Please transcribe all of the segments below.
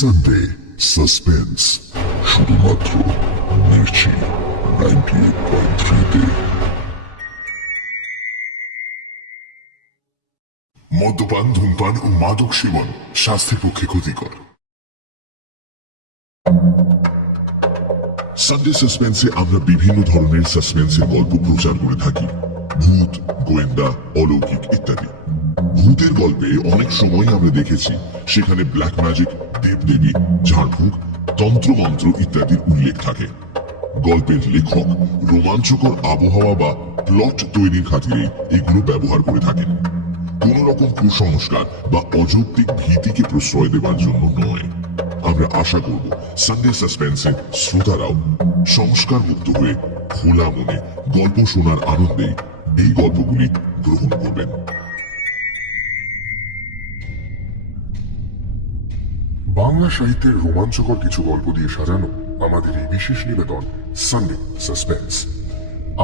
Sunday suspense শুধুমাত্র মির্চি 98.3-তে। মদ্যপান, ধূমপান ও মাদক সেবন স্বাস্থ্যের পক্ষে ক্ষতিকর। সানডে সাসপেন্সে আমরা বিভিন্ন ধরনের সাসপেন্সের গল্প প্রচার করে থাকি, ভূত, গোয়েন্দা, অলৌকিক ইত্যাদি। ভূতের গল্পে অনেক সময় আমরা দেখেছি সেখানে ব্ল্যাক ম্যাজিক, দেবদেবী, ঝাড়ফুঁক, তন্ত্রমন্ত্র ইত্যাদির উল্লেখ থাকে। গল্পের লেখক রোমাঞ্চকর আবহাওয়া বা প্লট তৈরির খাতিরে এগুলো ব্যবহার করে থাকেন, কোন রকম কুসংস্কার বা অযৌক্তিক ভীতিকে প্রশ্রয় দেবার জন্য নয়। আমরা আশা করব সানডে সাসপেন্সের শ্রোতারাও সংস্কার মুক্ত হয়ে খোলা মনে গল্প শোনার আনন্দে এই গল্পগুলি গ্রহণ করবেন। বাংলা সাহিত্যের রোমাঞ্চকর কিছু গল্প দিয়ে সাজানো আমাদের এই বিশেষ নিবেদন সানডে সাসপেন্স।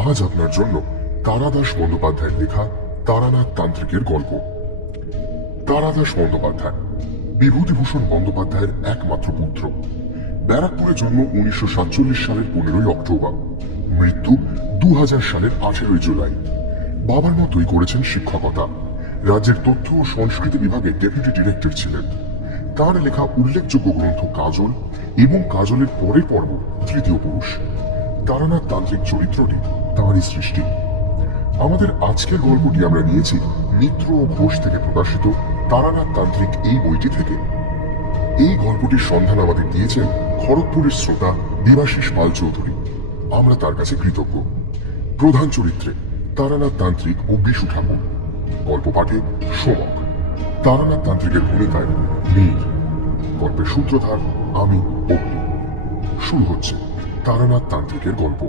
আজ আপনার জন্য তারাদাস বন্দ্যোপাধ্যায়ের লেখা তারানাথ তান্ত্রিকের গল্প। তারাদাস বন্দ্যোপাধ্যায় বিভূতিভূষণ বন্দ্যোপাধ্যায়ের একমাত্র পুত্র। ব্যারাকপুরে জন্ম 1947 সালের 15 অক্টোবর, মৃত্যু 2000 সালের 18 জুলাই। বাবার মতোই করেছেন শিক্ষকতা। রাজ্যের তথ্য ও সংস্কৃতি বিভাগে ডেপুটি ডিরেক্টর ছিলেন। তার লেখা উল্লেখযোগ্য গ্রন্থ কাজল এবং কাজলের পরের পর্ব তৃতীয় পুরুষ। তারানাথ তান্ত্রিক চরিত্রটি তাঁরই সৃষ্টি। আমাদের আজকের গল্পটি আমরা নিয়েছি মিত্র ও ঘোষ থেকে প্রকাশিত তারানাথ তান্ত্রিক এই বইটি থেকে। এই গল্পটির সন্ধান আমাদের দিয়েছেন খড়গপুরের শ্রোতা দেবাশিস পাল চৌধুরী। আমরা তার কাছে কৃতজ্ঞ। প্রধান চরিত্রে তারানাথ তান্ত্রিক ও বিশু ঠাকুর। গল্প পাঠে সোমক। তারানাথ তান্ত্রিকের ভূমিকায় মীর। গল্পের সূত্রধার আমি অগ্নি। শুরু হচ্ছে তারানাথ তান্ত্রিকের গল্প।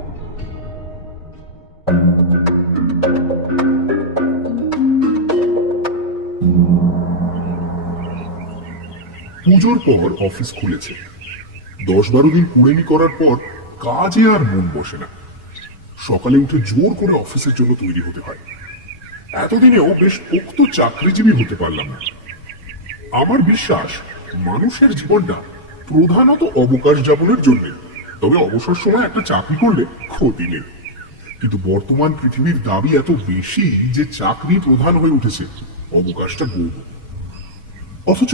পুজোর পর অফিস খুলেছে। 10-12 দিন কুড়েমি করার পর কাজে আর মন বসে না। সকালে উঠে জোর করে অফিসের জন্য তৈরি হতে হয়। এতদিনেও বেশ পোক্ত চাকরিজীবী হতে পারলাম না। আমার বিশ্বাস মানুষের জীবনটা প্রধানত অবকাশ যাপনের জন্য, তবে অবসর সময় একটা চাকরি করলে ক্ষতি নেই। কিন্তু বর্তমান পৃথিবীর দাবি এত বেশি যে চাকরি প্রধান হয়ে উঠেছে, অবকাশটা গৌণ। অথচ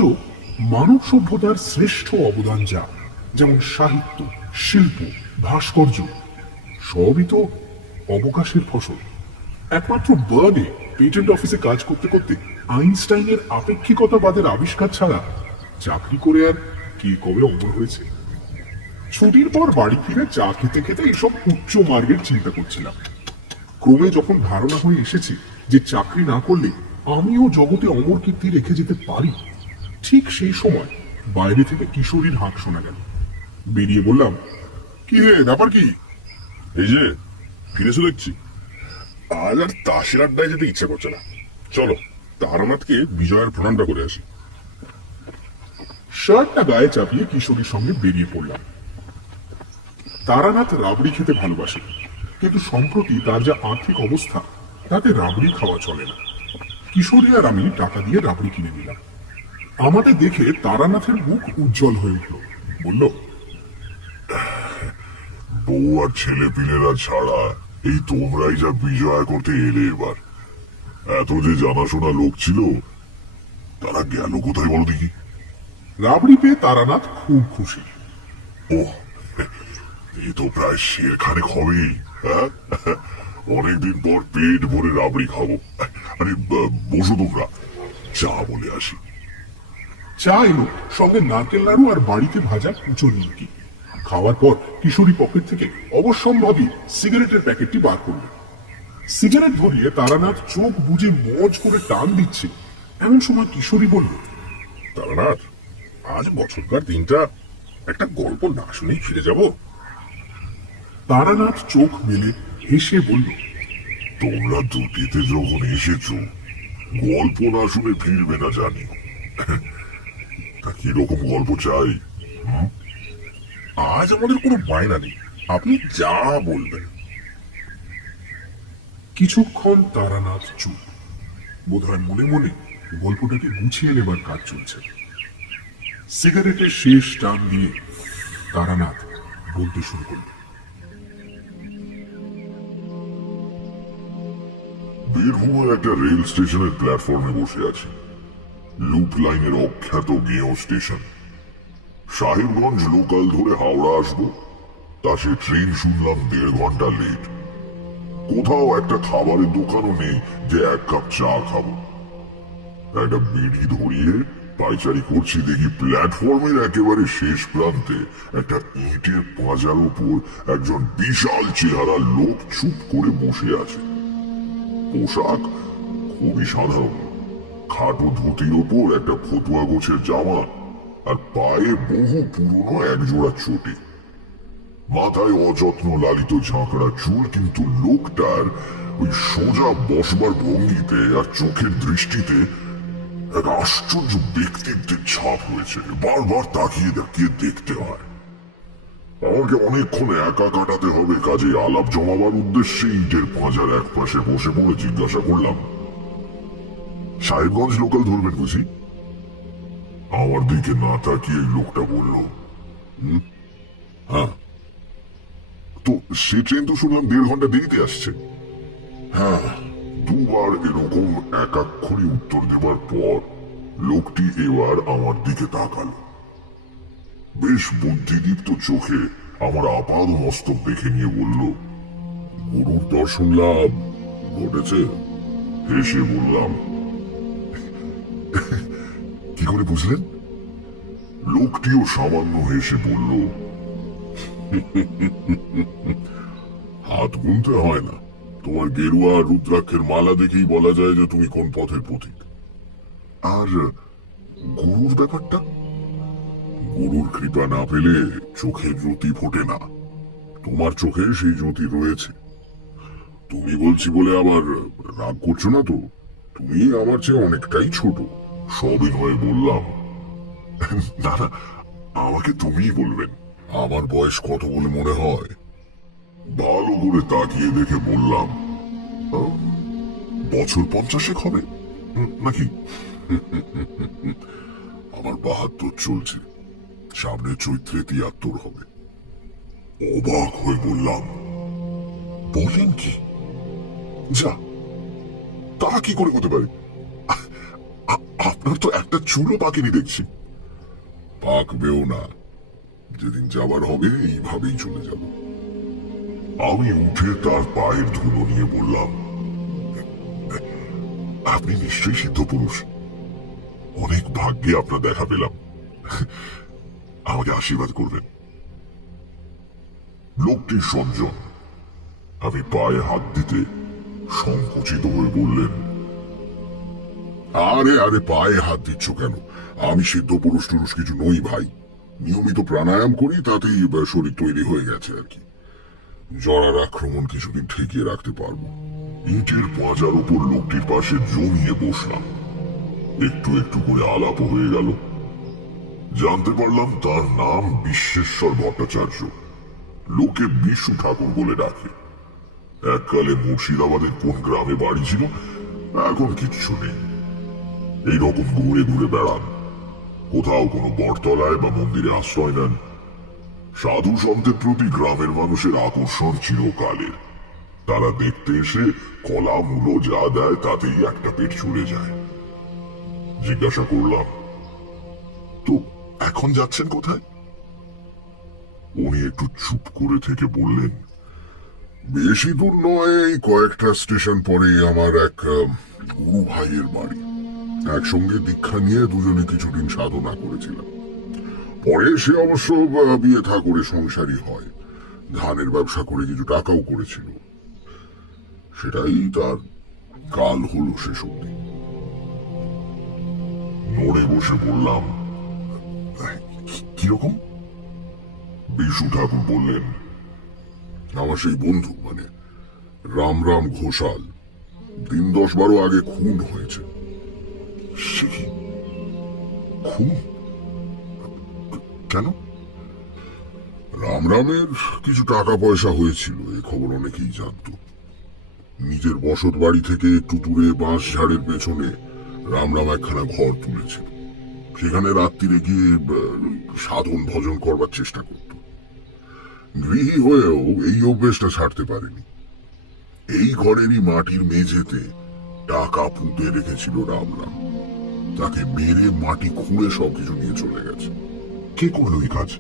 মানব সভ্যতার শ্রেষ্ঠ অবদান যা, যেমন সাহিত্য, শিল্প, ভাস্কর্য, সবই তো অবকাশের ফসল। একমাত্র বার্নে পেটেন্ট অফিসে কাজ করতে করতে আইনস্টাইনের আপেক্ষিকতাবাদের আবিষ্কার ছাড়া চাকরি করে আর কে কবে অমর হয়েছে। ছুটির পর বাড়ি ফিরে চা খেতে খেতে এসব উচ্চ মার্গের চিন্তা করছিলাম। ক্রমে যখন ধারণা হয়ে এসেছে যে চাকরি না করলে আমিও জগতে অমর কীর্তি রেখে যেতে পারি, ঠিক সেই সময় বাইরে থেকে কিশোরীর হাঁক শোনা গেল। বেরিয়ে বললাম, কি রে, ব্যাপার কি? এই যে ফিরেছো দেখছি। আজ আর তাসের আড্ডায় যেতে ইচ্ছা করছে না। চলো তারানাথকে বিজয়ের প্রণামটা করে আসি। শার্টটা গায়ে চাপিয়ে কিশোরীর সঙ্গে বেরিয়ে পড়লাম। তারানাথ রাবড়ি খেতে ভালোবাসে, কিন্তু সম্প্রতি তার যা আর্থিক অবস্থা তাতে রাবড়ি খাওয়া চলে না। কিশোরী আর আমি টাকা দিয়ে রাবড়ি কিনে নিলাম। আমাদের দেখে তারানাথের মুখ উজ্জ্বল হয়ে উঠল। বলল, বউ আর ছেলে পিলেরা ছাড়া এই তোমরাই যা বিজয় করতে এলে এবার। এত যে জানাশোনা লোক ছিল, তারা গেল কোথায় বলো দেখি? রাবড়ি পেয়ে তারানাথ খুব খুশি। ওহ, এ তো প্রায় শের খানেক হবেই। হ্যাঁ, অনেকদিন পর পেট ভরে রাবড়ি খাবো। আরে বসো তোমরা, চা বলে আসি। চা এলো, সঙ্গে নারকেল নাড়ু আর বাড়িতে ভাজা কুচো নিমকি। খাওয়ার পর কিশোরী পকেট থেকে অবশ্যম্ভাবী সিগারেটের প্যাকেটটি বার করল। সিগারেট ধরিয়ে তারানাথ চোখ বুজে মজ করে টান দিচ্ছে। এমন সময় কিশোরী বলল, তারানাথ, আজ বছরকার দিনটা একটা গল্প না শুনেই ফিরে যাব। তারানাথ চোখ মেলে হেসে বলল, তোমরা দুটিতে যখন এসেছো, গল্প না শুনে ফিরবে না জানি। তা কিরকম গল্প চাই? আজ আমাদের কোনো বায়না নেই, আপনি যা বলবেন। কিছুক্ষণ তারানাথ চুপ। বোধহয় মনে মনে গল্পটাকে গুছিয়ে নেবার কাজ চলছে। সিগারেটের শেষ টান দিয়ে তারানাথ বলতে শুরু করল। বীরভূমের একটা রেল স্টেশনের প্ল্যাটফর্মে বসে আছি। লুপ লাইনের অখ্যাত গেও স্টেশন। সাহেবগঞ্জ লোকাল ধরে হাওড়া আসবো, তা সে ট্রেন শুনলাম 1.5 ঘন্টা লেট। কোথাও একটা খাবারের দোকানও নেই যে 1 কাপ চা খাবো। একটা বিড়ি ধরিয়ে পাইচারি করছি, দেখি প্ল্যাটফর্মের একেবারে শেষ প্রান্তে একটা ইটের পাঁজার উপর একজন বিশাল চেহারা লোক চুপ করে বসে আছে। পোশাক খুবই সাধারণ, খাটো ধুতির ওপর একটা ফতুয়া গোছের জামা, আর পায়ে বহু পুরনো একজোড়া চটি। মাথায় অযত্ন লালিত ঝাঁকড়া চুল, কিন্তু লোকটার ওই সোজা বসবার ভঙ্গিতে আর চোখের দৃষ্টিতে এক আশ্চর্য ব্যক্তিত্বের ছাপ হয়েছে। বারবার তাকিয়ে তাকিয়ে দেখতে হয়। আমাকে অনেকক্ষণ একা কাটাতে হবে, কাজে আলাপ জমাবার উদ্দেশ্যে ইটের পাঁজার এক পাশে বসে পড়ে জিজ্ঞাসা করলাম, সাহেবগঞ্জ লোকাল ধরবেন বুঝি? আমার দিকে না তাকিয়ে লোকটা বলল, হ্যাঁ। তো সে ট্রেন তো শুনলাম 1.5 ঘন্টা দেরিতে আসছে। হ্যাঁ। দুবার এরকম একাক্ষরে উত্তর দেবার পর লোকটি এবার আমার দিকে তাকালো। বেশ বুদ্ধিদীপ্ত চোখে আমার আপাদ মস্তক দেখে নিয়ে বলল, গুরুর দর্শন লাভ ঘটেছে? হেসে বললাম, কি করে বুঝলেন? লোকটিও সামান্য হেসে বলল, হাত গুনতে হয় না, তোমার গেরুয়া আর রুদ্রাক্ষের মালা দেখেই বলা যায় যে তুমি কোন পথের পথিক। আর গুরুর ব্যাপারটা? গুরুর কৃপা না পেলে চোখের জ্যোতি ফোটে না। তোমার চোখে সেই জ্যোতি রয়েছে। তুমি বলছি বলে আবার রাগ করছো না তো? তুমি আমার চেয়ে অনেকটাই ছোট। সবিনয়ে বললাম, না না, আমাকে তুমিই বলবেন। আমার বয়স কত বলে মনে হয়? ভালো করে তাকিয়ে দেখে বললাম, বছর 50 হবে নাকি? আমার 72 চলছে, সামনে চৈত্রে 73 হবে। অবাক হয়ে বললাম, বলেন কি? যা, তা কি করে হতে পারে? আপনার তো একটা চুলও পাকেনি দেখছি। পাকবেও না, যেদিন যাবার হবে এইভাবেই চলে যাব। আমি উঠে তার পায়ের ধুলো নিয়ে বললাম, আপনি নিশ্চয়ই সিদ্ধ পুরুষ। অনেক ভাগ্যে আপনার দেখা পেলাম। আমাকে আশীর্বাদ করবেন। লোকটি সজ্জন। আমি পায়ে হাত দিতে সংকুচিত হয়ে বললেন, আরে আরে, পায়ে হাত দিচ্ছ কেন? আমি সিদ্ধ পুরুষ টুরুষ কিছু নই ভাই। নিয়মিত প্রাণায়াম করি, তাতেই শরীর তৈরি হয়ে গেছে আর কি। জরার আক্রমণ কিছুদিন ঠেকিয়ে রাখতে পারবো। ইটের পাঁজার উপর লোকটির পাশে জমিয়ে বসলাম। একটু একটু করে আলাপ হয়ে গেল। জানতে পারলাম তার নাম বিশ্বেশ্বর ভট্টাচার্য। লোকে বিশু ঠাকুর বলে ডাকে। এককালে মুর্শিদাবাদের কোন গ্রামে বাড়ি ছিল, এখন কিচ্ছু নেই। এইরকম ঘুরে ঘুরে বেড়ান। কোথাও কোনো বটতলায় বা মন্দিরে আশ্রয় নেন। সাধু সন্তের প্রতি গ্রামের মানুষের আকর্ষণ চিরকালের। তারা দেখতে এসে কলা মূলো যা দেয় তাতেই একটা পেট চলে যায়। জিজ্ঞাসা করলাম, তো এখন যাচ্ছেন কোথায়? উনি একটু চুপ করে থেকে বললেন, বেশি দূর নয়, এই কয়েকটা স্টেশন পরে আমার এক গুরু ভাইয়ের বাড়ি। একসঙ্গে দীক্ষা নিয়ে দুজনে কিছুদিন সাধনা করেছিলাম। পরে সে অবশ্য বিয়ে থা করে সংসারী হয়। ধানের ব্যবসা করে কিছু টাকাও করেছিল। সেটাই তার কাল হলো শেষ অব্দি। নড়ে বসে বললাম, কিরকম? বিশু ঠাকুর বললেন, আমার সেই বন্ধু, মানে রাম ঘোষাল, দিন 10-12 আগে খুন হয়েছে। সে কি? খুন? কেন? রামের কিছু টাকা পয়সা হয়েছিল, এ খবর অনেকেই জানত। নিজের বসত বাড়ি থেকে একটু দূরে বাঁশ ঝাড়ের পেছনে রাম একখানা ঘর তুলেছিল। সেখানে রাত্রিরে গিয়ে সাধন ভজন করবার চেষ্টা করত। গৃহী হয়েও এই অভ্যেসটা ছাড়তে পারেনি। এই ঘরেরই মাটির মেঝেতে টাকা পুঁতে রেখেছিল রামরাম। তাকে মেরে মাটি খুঁড়ে সবকিছু নিয়ে চলে গেছে। কে করলো এই কাজ?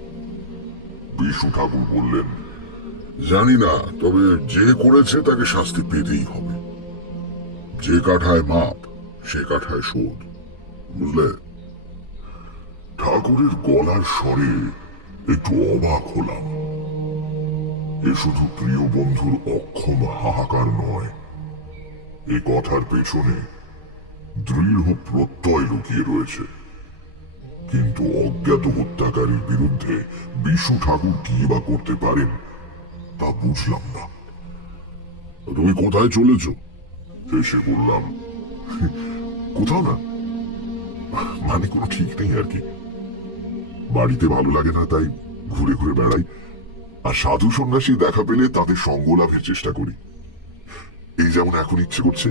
বিষ্ণু ঠাকুর বললেন, জানি না, তবে যে করেছে তাকে শাস্তি পেতেই হবে। যে কাঠায় মাপ সে কাঠায় শোধ, বুঝলে? ঠাকুরের গলার স্বরে একটু অবাক হলাম। এ শুধু প্রিয় বন্ধুর অক্ষম হাহাকার নয়, এ কথার পেছনে দৃঢ় প্রত্যয় লুকিয়ে রয়েছে। কিন্তু অজ্ঞাত হত্যাকারীর বিরুদ্ধে বিষ্ণু ঠাকুর কি বা করতে পারেন তা বুঝলাম না। তুমি কোথায় চলেছ? এসে বললাম, কোথাও না, মানে কোনো ঠিক নেই আর কি। বাড়িতে ভালো লাগে না, তাই ঘুরে ঘুরে বেড়াই। আর সাধু সন্ন্যাসী দেখা পেলে তাদের সঙ্গ লাভের চেষ্টা করি। এই যেমন এখন ইচ্ছে করছে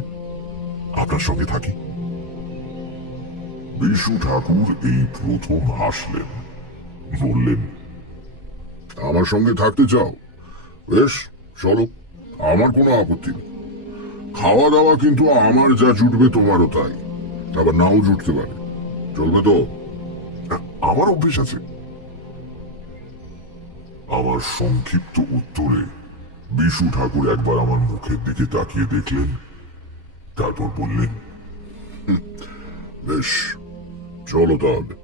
আপনার সঙ্গে থাকি। বিষ্ণু ঠাকুর এই প্রথম হাসলেন, বললেন, আমার সঙ্গে থাকতে চাও? বেশ, চলো, আমার কোনো আপত্তি নেই। খাওয়া দাওয়া কিন্তু আমার যা জুটবে তোমারও তাই, আবার নাও জুটতে পারে। চলবে তো? আমার অভ্যেস আছে। আমার সংক্ষিপ্ত উত্তরে বিষ্ণু ঠাকুর একবার আমার মুখের দিকে তাকিয়ে দেখলেন, তারপর বললেন, বেশ, চলো তাহলে।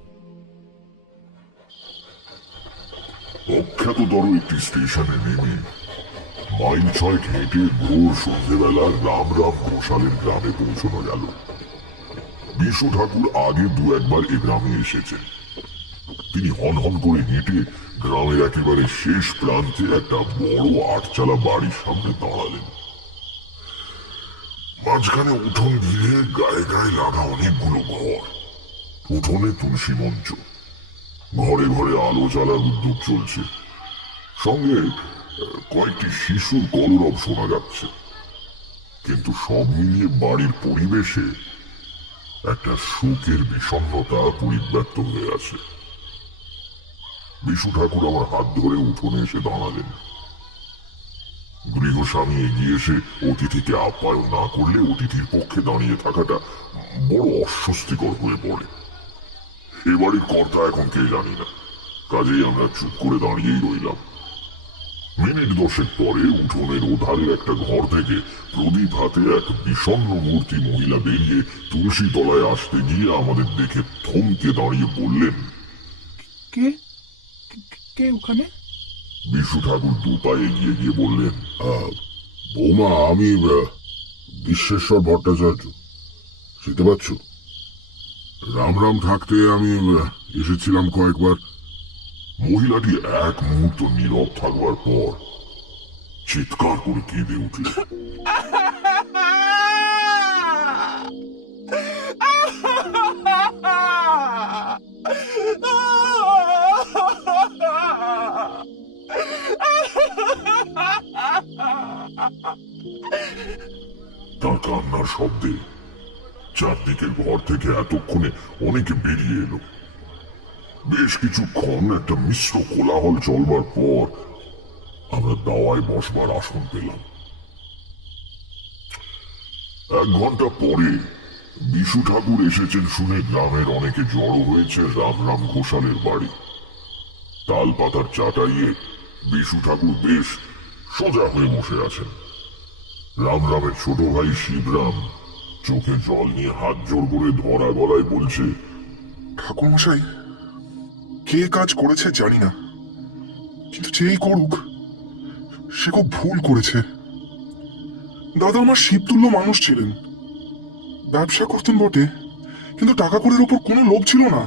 অখ্যাততর একটি স্টেশনে নেমে মাইল 6 হেঁটে ভোর সন্ধ্যেবেলা রামরাম ঘোষালের গ্রামে পৌঁছানো গেল। বিষ্ণু ঠাকুর আগে দু একবার এ গ্রামে এসেছেন। তিনি হন হন করে হেঁটে গ্রামের একেবারে শেষ প্রান্তে একটা বড় 8 চালা বাড়ির সামনে দাঁড়ালেন। মাঝখানে উঠোন ঘিরে গায়ে গায়ে লাগা অনেকগুলো ঘর। উঠোনে তুলসী মঞ্চ, ঘরে ঘরে আলো জ্বালার উদ্যোগ চলছে। সঙ্গে কয়েকটি শিশুর কলরব শোনা যাচ্ছে। কিন্তু সব মিলিয়ে বাড়ির পরিবেশে একটা শোকের বিষণ্ণতা পরিব্যাপ্ত হয়ে আছে। বিষ্ণু ঠাকুর আমার হাত ধরে উঠোনে এসে দাঁড়ালেন। গৃহস্বামী এগিয়ে এসে অতিথিকে আপ্যায়ন না করলে অতিথির পক্ষে দাঁড়িয়ে থাকাটা বড় অস্বস্তিকর হয়ে পড়ে। এ বাড়ির কর্তা এখন কে জানি না, কাজেই আমরা চুপ করে দাঁড়িয়েই রইলাম। মিনিট 10 পরে উঠোনের ওধারের একটা ঘর থেকে প্রদীপ হাতে এক বিষণ্ণ মূর্তি মহিলা বেরিয়ে তুলসী তলায় আসতে গিয়ে আমাদের দেখে থমকে দাঁড়িয়ে বললেন, কে কে ওখানে? বিষ্ণু ঠাকুর 2 পা এগিয়ে গিয়ে বললেন, বৌমা, আমি বিশ্বেশ্বর ভট্টাচার্য, চিনতে পারছো? রাম রাম থাকতে আমি এসেছিলাম কয়েকবার। মহিলাটি এক মুহূর্ত নীরব থাকবার পর চিৎকার করে কেঁদে উঠল। তার কান্নার শব্দে চারদিকের ঘর থেকে এতক্ষণে অনেকে বেরিয়ে এলো। বেশ কিছুক্ষণ একটা মিশ্র কোলাহল চলবার পর আমরা দাওয়ায় বসবার আসন পেলাম। 1 ঘন্টা পরে বিষ্ণু ঠাকুর এসেছেন শুনে গ্রামের অনেকে জড়ো হয়েছে রামরাম ঘোষালের বাড়ি। তাল পাতার চাটাইয়ে বিষ্ণু ঠাকুর বেশ সোজা হয়ে বসে আছেন। রামরামের ছোট ভাই শিবরাম চোখে জল নিয়ে হাত জোড় করে ধরা গলায় বলছে, ঠাকুরমশাই, কে কাজ করেছে জানি না, কিন্তু যেই করুক সে খুব ভুল করেছে। দাদা আমার শিবতুল্য মানুষ ছিলেন, ব্যবসা করতেন বটে, কিন্তু টাকা কড়ির উপর কোনো লোভ ছিল না।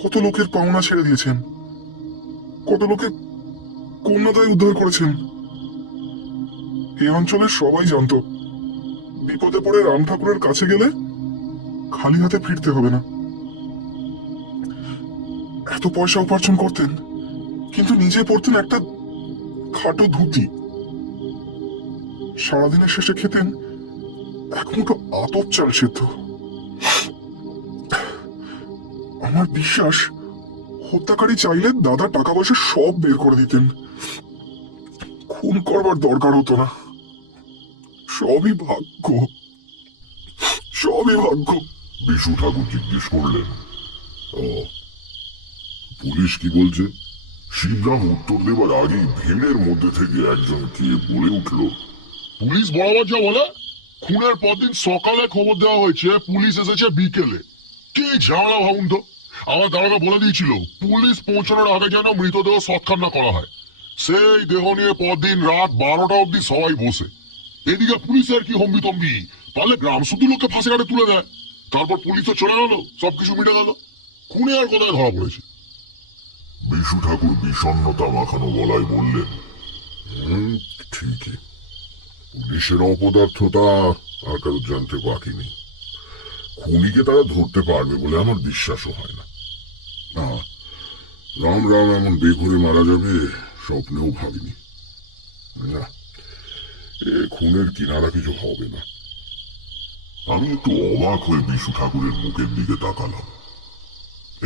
কত লোকের পাওনা ছেড়ে দিয়েছেন, কত লোকে কন্যাদায় উদ্ধার করেছেন। এই অঞ্চলের সবাই জানতো বিপদে পড়ে রাম ঠাকুরের কাছে গেলে খালি হাতে ফিরতে হবে না। এত পয়সা উপার্জন করতেন, কিন্তু নিজে পড়তেন একটা খাটো ধুতি। সারাদিনের শেষে খেতেন এক মুঠো আতপ চাল সেদ্ধ। আমার বিশ্বাস হত্যাকারী চাইলে দাদা টাকা পয়সা সব বের করে দিতেন, খুন করবার দরকার হতো না। সবই ভাগ্য, সবই ভাগ্য। বিশু ঠাকুর জিজ্ঞেস করলেন, "ও, পুলিশ কি বলছে?" শিবরাম উত্তর দেবার আগেই ভিড়ের মধ্যে থেকে একজন কে বলে উঠল, পুলিশ বরাবর যা বলে, খুনের পরদিন সকালে খবর দেওয়া হয়েছে, পুলিশ এসেছে বিকেলে। কি ঝামেলা ভাবুন তো। আমার দারোগা বলে দিয়েছিল পুলিশ পৌঁছানোর আগে যেন মৃতদেহ সৎখান্না করা হয়। সেই দেহ নিয়ে পরদিন রাত 12টা অব্দি সবাই বসে। এদিকে পুলিশের কি হম্বিতম্বি, পারলে গ্রাম শুধু লোককে ফাঁসি কাটে তুলে দেয়। তারপর পুলিশও চলে গেল, সবকিছু মিটে গেল। খুনে আর কোথায় ধরা পড়েছে? বিশু ঠাকুর বিষণ্ণতা মাখানো গলায় বললেন, ঠিকই, পুলিশের অপদার্থতা আর কারো জানতে বাকি নেই। খুনিকে তারা ধরতে পারবে বলে আমার বিশ্বাসও হয় না। না, রাম রাম এমন বেঘরে মারা যাবে স্বপ্নেও ভাবিনি। না, এ খুনের কিনারা কিছু হবে না। আমি একটু অবাক হয়ে বিশু ঠাকুরের মুখের দিকে তাকালাম।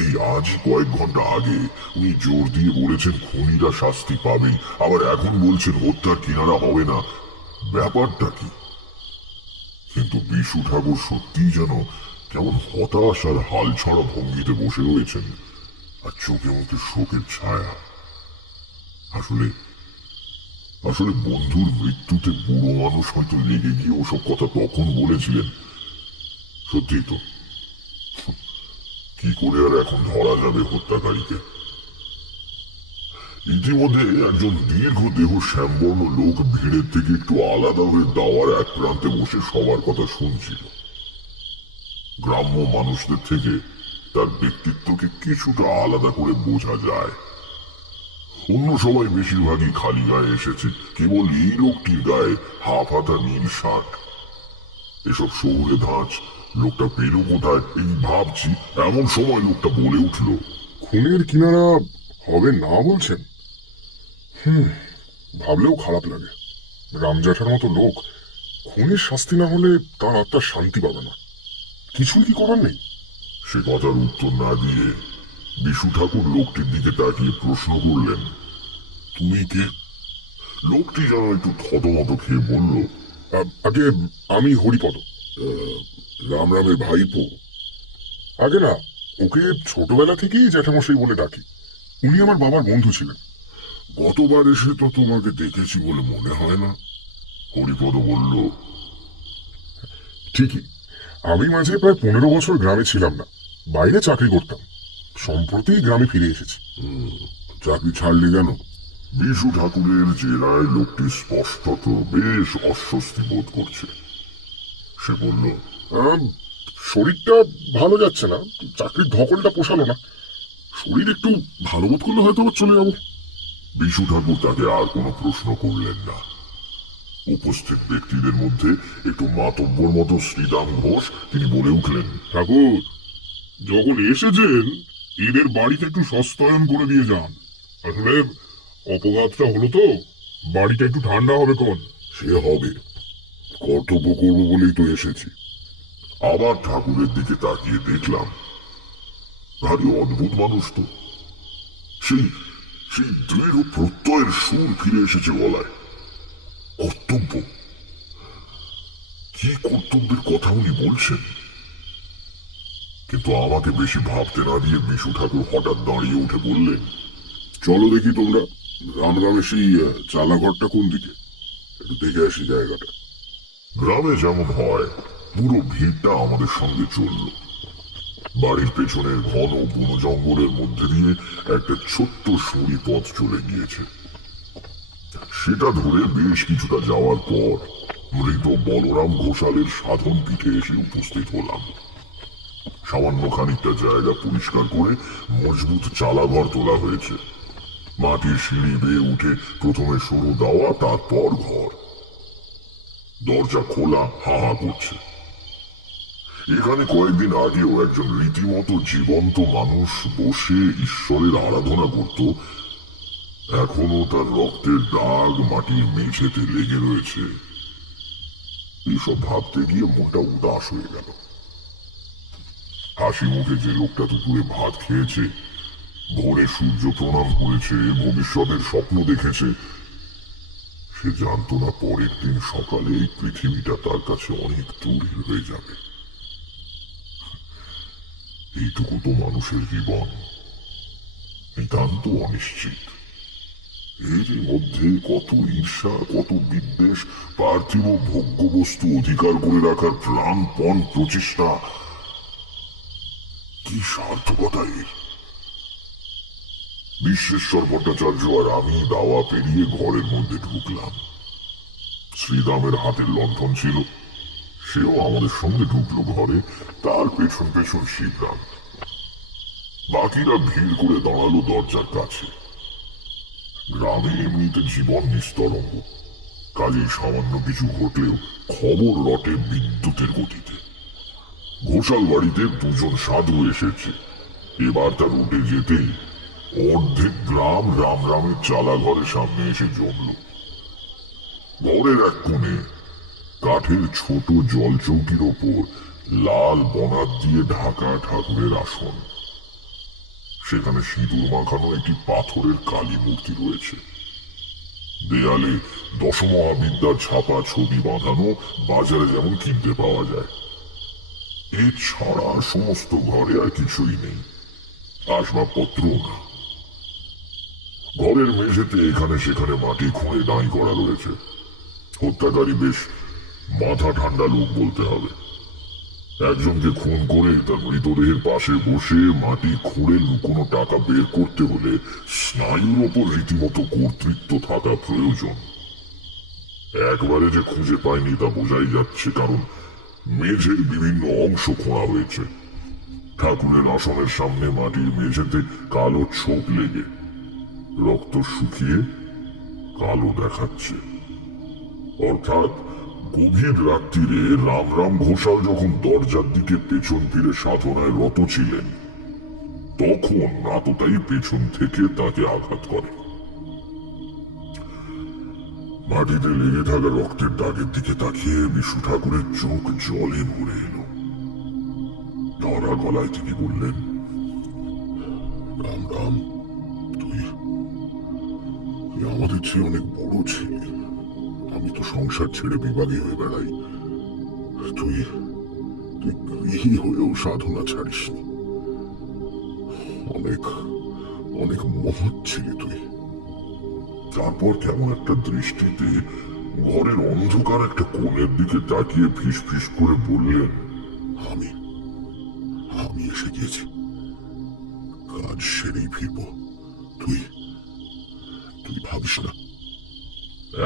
এই আজ কয়েক ঘন্টা আগে উনি জোর দিয়ে বলেছেন খুনিরা শাস্তি পাবেই, আবার এখন বলছেন হত্যার কিনারা হবে না। ব্যাপারটা কি? কিন্তু বিশু ঠাকুর সত্যিই যেন কেমন হতাশ আর হাল ছড়া ভঙ্গিতে বসে রয়েছেন, আর চোখে মুখে শোকের ছায়া। আসলে আসলে বন্ধুর মৃত্যুতে বুড়ো মানুষ হয়তো লেগে গিয়ে ওসব কথা তখন বলেছিলেন। সত্যি তো, কি করে আর এখন ধরা যাবে হত্যাকারীকে? ইতিমধ্যে একজন দীর্ঘ দেহ শ্যামবর্ণ লোক ভিড়ের থেকে একটু আলাদা হয়ে দাওয়ার এক প্রান্তে বসে সবার কথা শুনছিল। গ্রাম্য মানুষদের থেকে তার ব্যক্তিত্বকে কিছুটা আলাদা করে বোঝা যায়। অন্য সবাই বেশিরভাগই খালি গায়ে এসেছে, কেবল এই লোকটির গায়ে হাফ হাতা নীল শার্ট। এসব শহুরে ধাঁচ লোকটা পেল কোথায় এই ভাবছি, এমন সময় লোকটা বলে উঠল, খুনের কিনারা হবে না বলছেন? ভাবলেও খারাপ লাগে। রামজাঠার মতো লোক খুনের শাস্তি না হলে তার আত্মা শান্তি পাবে না। কিছুই কি করার নেই? সে কথার উত্তর না দিয়ে বিশু ঠাকুর লোকটির দিকে তাকিয়ে প্রশ্ন করলেন, তুমি কে? লোকটি যেন একটু থতমত খেয়ে বলল, আগে আমি হরিপদ, রামরামের ভাইপো। আগে না, ওকে ছোটবেলা থেকেই জ্যাঠামশাই বলে ডাকি। উনি আমার বাবার বন্ধু ছিলেন। গতবার এসে তো তোমাকে দেখেছি বলে মনে হয় না। হরিপদ বলল, ঠিকই, আমি মাঝে প্রায় 15 বছর গ্রামে ছিলাম না, বাইরে চাকরি করতাম। সম্প্রতি গ্রামে ফিরে এসেছি। চাকরি ছাড়লি কেন? বিশু ঠাকুরের জেরায় লোকটি স্পষ্টত বেশ অস্বস্তি বোধ করছে। সে বলল, শরীরটা ভালো যাচ্ছে না, চাকরির ধকলটা পোষালো না। শরীর একটু ভালো বোধ করলে হয়তো চলে যাবো। বিশু ঠাকুর তাকে আর কোনো প্রশ্ন করলেন না। উপস্থিত ব্যক্তিদের মধ্যে একটু মাতব্বর মতো শ্রীরাম ঘোষ, তিনি বলে উঠলেন, ঠাকুর, যখন এসেছেন এদের বাড়িতে একটু সস্তায়ন করে দিয়ে যান। আসলে অপঘাতটা হলো তো, বাড়িটা একটু ঠান্ডা হবে কোন। সে হবে, কর্তব্য করবো বলেই তো এসেছি। আবার ঠাকুরের দিকে তাকিয়ে দেখলাম, ভারী অদ্ভুত মানুষ তো। সেই সেই দৃঢ় প্রত্যয়ের সুর ফিরে এসেছে গলায়। কর্তব্য, কি কর্তব্যের কথা উনি বলছেন? কিন্তু আমাকে বেশি ভাবতে না দিয়ে বিশু ঠাকুর হঠাৎ দাঁড়িয়ে উঠে বললেন, চলো দেখি তোমরা, রামরামের সেই চালাঘরটা কোন দিকে, একটু দেখে আসি জায়গাটা। গ্রামে যেমন হয় পুরো ভিড়টা আমাদের সঙ্গে চলল। বাড়ির পেছনের ঘন বন জঙ্গলের মধ্যে দিয়ে একটা ছোট্ট সরু পথ চলে গিয়েছে। সেটা ধরে বেশ কিছুটা যাওয়ার পর মৃত বলরাম ঘোষালের সাধন পিঠে এসে উপস্থিত হলাম। সামান্য খানিকটা জায়গা পরিষ্কার করে মজবুত চালাঘর তোলা হয়েছে। মাটির সিঁড়ি বেয়ে উঠে প্রথমে সরু দাওয়া, তারপর ঘর। দরজা খোলা, হা হা করছে। এখানে কয়েকদিন আগেও একজন রীতিমতো জীবন্ত মানুষ বসে ঈশ্বরের আরাধনা করত। এখনো তার রক্তের দাগ মাটির মেঝেতে লেগে রয়েছে। এইসব ভাবতে গিয়ে মনটা উদাস হয়ে গেল। হাসি মুখে যে লোকটা দুপুরে ভাত খেয়েছে, ভোরে সূর্য প্রণাম করেছে, ভবিষ্যতের স্বপ্ন দেখেছে, সে জানতো না পরের দিন সকালে এই পৃথিবীটা তার কাছে অনেক দূরের হয়ে যাবে। এইটুকু তো মানুষের জীবন, নিতান্ত অনিশ্চিত। এর মধ্যে কত ঈর্ষা, কত বিদ্বেষ, পার্থিব ভোগ্য বস্তু অধিকার করে রাখার প্রাণপণ প্রচেষ্টা, কি সার্থকতা এর! বিশ্বেশ্বর ভট্টাচার্য আর আমি দাওয়া পেরিয়ে ঘরের মধ্যে ঢুকলাম। শ্রীরামের হাতের লণ্ঠন ছিল, সেও আমাদের সঙ্গে ঢুকলো ঘরে, তার পেছন পেছন শিবরাম। বাকিরা ভিড় করে দাঁড়ালো দরজার কাছে। গ্রামে এমনিতে জীবন নিস্তরঙ্গ, কাজেই সামান্য কিছু ঘটলেও খবর রটে বিদ্যুতের গতিতে। ঘোষাল বাড়িতে দুজন সাধু এসেছে, এবার তার উঠে যেতেই অর্ধেক গ্রাম রাম রামের চালা ঘরের সামনে এসে জমল। ঘরের এক কোণে কাঠের ছোট জল চৌকির ওপর লাল বনাত দিয়ে ঢাকা ঠাকুরের আসন। সেখানে সিঁদুর মাখানো একটি পাথরের কালী মূর্তি রয়েছে। দেয়ালে দশমহাবিদ্যার ছাপা ছবি বাঁধানো, বাজারে যেমন কিনতে পাওয়া যায়। এছাড়া সমস্ত ঘরে আর কিছুই নেই, আসবাবপত্রও না। ঘরের মেঝেতে এখানে সেখানে মাটি খুঁড়ে দাঁই করা রয়েছে। হত্যাকারী বেশ মাথা ঠান্ডা লোক বলতে হবে। একজনকে খুন করে তার মৃতদেহের পাশে বসে মাটি খুঁড়ে লুকোনো টাকা বের করতে হলে স্নায়ুর ওপর রীতিমতো কর্তৃত্ব থাকা প্রয়োজন। একবারে যে খুঁজে পায়নি তা বোঝাই যাচ্ছে, কারণ মেঝের বিভিন্ন অংশ খোঁড়া হয়েছে। ঠাকুরের আসনের সামনে মাটির মেঝেতে কালো ছোপ লেগে রক্ত শুকিয়ে কালো দেখাচ্ছে। অর্থাৎ গভীর রাত্রিরে রাম ঘোষাল যখন দরজার দিকে পেছন ফিরে সাধনায় রত ছিলেন, তখন আততায়ী পেছন থেকে তাকে আঘাত করে। মাটিতে লেগে থাকা রক্তের দাগের দিকে তাকিয়ে বিশু ঠাকুরের চোখ জলে ভরে এলো। ধরা গলায় তিনি বললেন, রাম রাম, তুই আমাদের চেয়ে অনেক বড় ছেলে। আমি তো সংসার ছেড়ে বিভাগে হয়ে বেড়াই, তুই তুই গৃহী হয়েও সাধনা ছাড়িসনি। অনেক অনেক মহৎ ছিলি তুই। তারপর কেমন একটা দৃষ্টিতে ঘরের অন্ধকার একটা কোণের দিকে তাকিয়ে ফিস ফিস করে বললেন, আমি আমি এসে গিয়েছি, কাজ সেরেই ফিরব। তুই তুই ভাবিস না।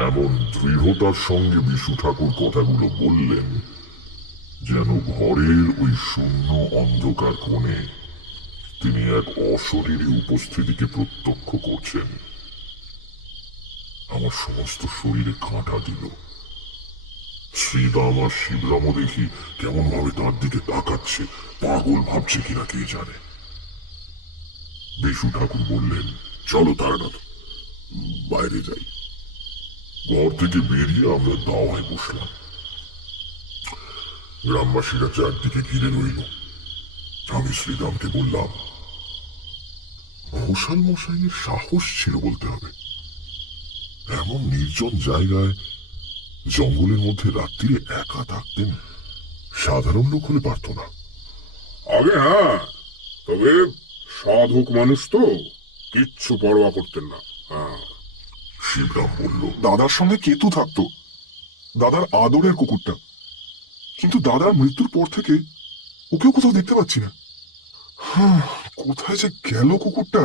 এমন দৃঢ়তার সঙ্গে বিশু ঠাকুর কথাগুলো বললেন যেন ঘরের ওই শূন্য অন্ধকার কোণে তিনি এক অশরীরী উপস্থিতিকে প্রত্যক্ষ করছেন। আমার সমস্ত শরীরে কাঁটা দিল। শ্রীরাম আর শিবরামও দেখি কেমন ভাবে তার দিকে তাকাচ্ছে, পাগল ভাবছে কিনা কে জানে। বিশু ঠাকুর বললেন, চলো তারানাথ, বাইরে যাই। ঘর থেকে বেরিয়ে আমরা দাওয়ায় বসলাম। গ্রামবাসীরা চারদিকে ঘিরে রইল। আমি শ্রীরামকে বললাম, ঘোষাল মশাইয়ের সাহস ছিল বলতে হবে। এমন নির্জন জায়গায় জঙ্গলের মধ্যে রাত্রিরে একা থাকতেন, সাধারণ লোক হলে পারত না। আগে হ্যাঁ, তবে সাধক মানুষ তো কিচ্ছু পরোয়া করতেন না। হ্যাঁ, শিবরাম বলল, দাদার সঙ্গে কেতু থাকতো, দাদার আদরের কুকুরটা। কিন্তু দাদার মৃত্যুর পর থেকে ওকেও কোথাও দেখতে পাচ্ছি না। কোথায় যে গেল কুকুরটা।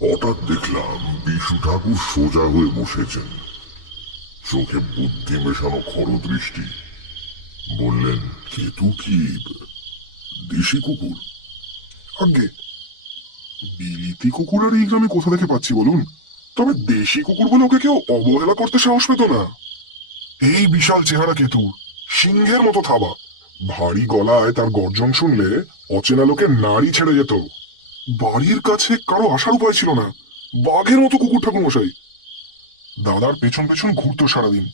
হঠাৎ দেখলাম বিশু ঠাকুর সোজা হয়ে বসেছেন, চোখে বুদ্ধি মেশানো খরদৃষ্টি। বললেন, কেতু কি দেশি কুকুর? আগে বিলিতি কুকুর আর এই গ্রামে কোথা থেকে পাচ্ছি বলুন? তবে দেশি কুকুর বলে ওকে কেউ অবহেলা করতে সাহস পেত না। এই বিশাল চেহারা কেতু, সিংহের মতো থাবা, ভারী গলায় তার গর্জন শুনলে অচেনা লোকে নাড়ি ছেড়ে যেত। বাড়ির কাছে কারো আসার উপায় ছিল না, বাঘের মতো কুকুর ঠাকুর মশাই। দাদার পেছন পেছন ঘুরতো সারাদিন।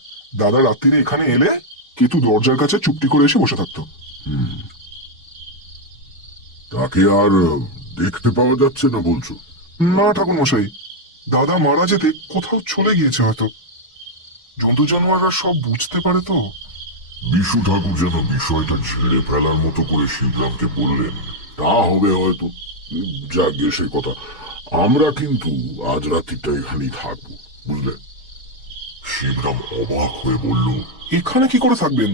দাদা রাত্রিরে এখানে এলে কেতু দরজার কাছে চুপটি করে এসে বসে থাকতো। তাকে আর দেখতে পাওয়া যাচ্ছে না বলছো? না ঠাকুর মশাই, দাদা মারা যেতে কোথাও চলে গিয়েছে হয়তো। জন্তু জানোয়াররা সব বুঝতে পারে তো। বিশু ঠাকুর যেন বিষয়টা ঝেড়ে ফেলার মতো করে শিবরামকে বললেন, তা হবে হয়তো, যাক গে সে কথা। আমরা কিন্তু আজ রাত্রিটা এখানেই থাকবো, বুঝলে? শিবরাম অবাক হয়ে বলল, এখানে কি করে থাকবেন?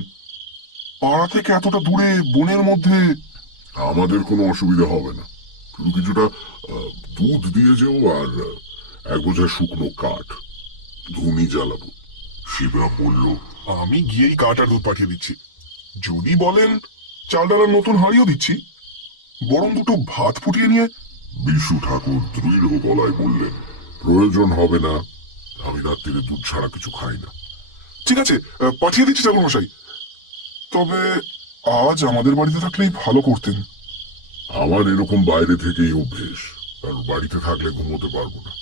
পাড়া থেকে এতটা দূরে বনের মধ্যে। আমাদের কোনো অসুবিধা হবে না, শুধু কিছুটা দুধ দিয়ে যেও আর এক বোঝা শুকনো কাঠ, ধুনি জ্বালাবো। শিবরাম বলল, আমি গিয়েই কাঠ আর দুধ পাঠিয়ে দিচ্ছি। যদি বলেন চাল ডালার নতুন হাঁড়িও দিচ্ছি, বরং দুটো ভাত ফুটিয়ে নিয়ে। বিশু ঠাকুর দৃঢ় গলায় বললেন, প্রয়োজন হবে না, আমি রাত্রিরে দুধ ছাড়া কিছু খাই না। ঠিক আছে, পাঠিয়ে দিচ্ছি ঠাকুর মশাই। তবে আজ আমাদের বাড়িতে থাকলেই ভালো করতেন। আমার এরকম বাইরে থেকেই অভ্যেস, আর বাড়িতে থাকলে ঘুমোতে পারবো না।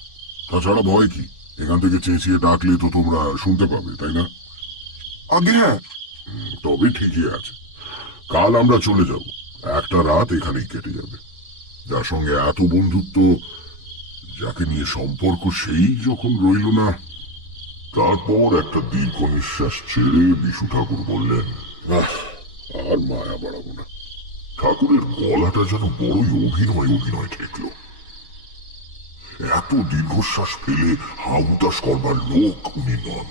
তাছাড়া ভয় কি, এখান থেকে চেঁচিয়ে ডাকলে তো তোমরা শুনতে পাবে, তাই না? আগে হ্যাঁ। তবে ঠিকই আছে, কাল আমরা চলে যাব, একটা রাত এখানেই কেটে যাবে। যার সঙ্গে এত বন্ধুত্ব, যাকে নিয়ে সম্পর্ক, সেই যখন রইল না। তারপর একটা দীর্ঘ নিঃশ্বাস ছেড়ে বিশু ঠাকুর বললেন, আর মায়া বাড়াবো না। ঠাকুরের গলাটা যেন বড়ই অভিনয় ঠেকল। এত দীর্ঘশ্বাস ফেলে হাউতাস করবার লোক উনি নন।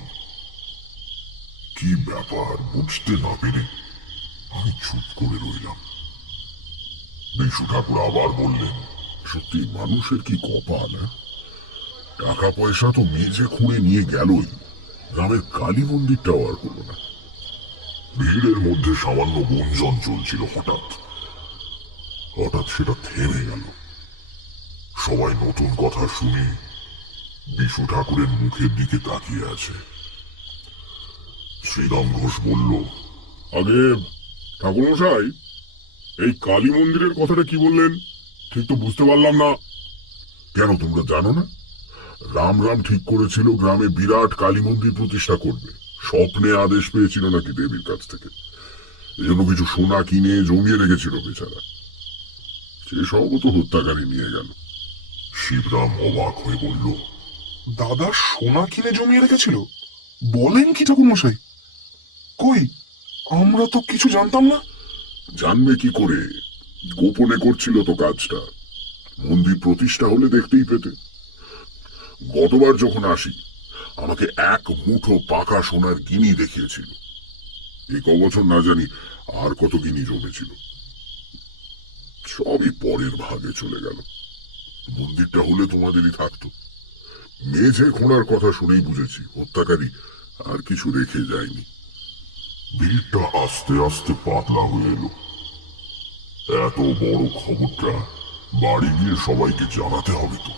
কি ব্যাপার বুঝতে না পেরে আমি চুপ করে রইলাম। বিশু ঠাকুর আবার বললেন, সত্যি মানুষের কি কপাল, না? টাকা পয়সা তো মেঝে খুঁড়ে নিয়ে গেলই, গ্রামের কালী মন্দিরটাও আর করলো না। ভিড়ের মধ্যে সামান্য গুঞ্জন চলছিল, হঠাৎ সেটা থেমে গেল। সবাই নতুন কথা শুনে বিশু ঠাকুরের মুখের দিকে তাকিয়ে আছে। শ্রীরাম ঘোষ বলল, আগে ঠাকুরমশাই, এই কালী মন্দিরের কথাটা কি বললেন? ঠিক তো বুঝতে পারলাম না। কেন, তোমরা জানো না? রাম ঠিক করেছিল গ্রামে বিরাট কালী মন্দির প্রতিষ্ঠা করবে। স্বপ্নে আদেশ পেয়েছিল নাকি দেবীর কাছ থেকে। এজন্য কিছু সোনা কিনে জমিয়ে রেখেছিল বেচারা। সেসবও তো হত্যাকারী নিয়ে গেল। শিবরাম অবাক হয়ে বলল, দাদা সোনা কিনে জমিয়ে রেখেছিল? বলেন কি ঠাকুর মশাই? কই, আমরা তো কিছু জানতাম না। জানবে কি করে, গোপনে করছিল তো কাজটা। মন্দির প্রতিষ্ঠা হলে দেখতেই পেতে। গতবার যখন আসি, আমাকে এক মুঠো পাকা সোনার গিনি দেখিয়েছিল। এই কবছর না জানি আর কত গিনি জমেছিল। সবই পরের ভাগে চলে গেল। মন্দিরটা হলে তোমাদেরই থাকতো। মেঝে খোঁড়ার কথা শুনেই বুঝেছি হত্যাকারী আর কিছু রেখে যায়নি। ভিড়টা আস্তে আস্তে পাতলা হয়ে এলো। এত বড় খবরটা বাড়ি গিয়ে সবাইকে জানাতে হবে তো।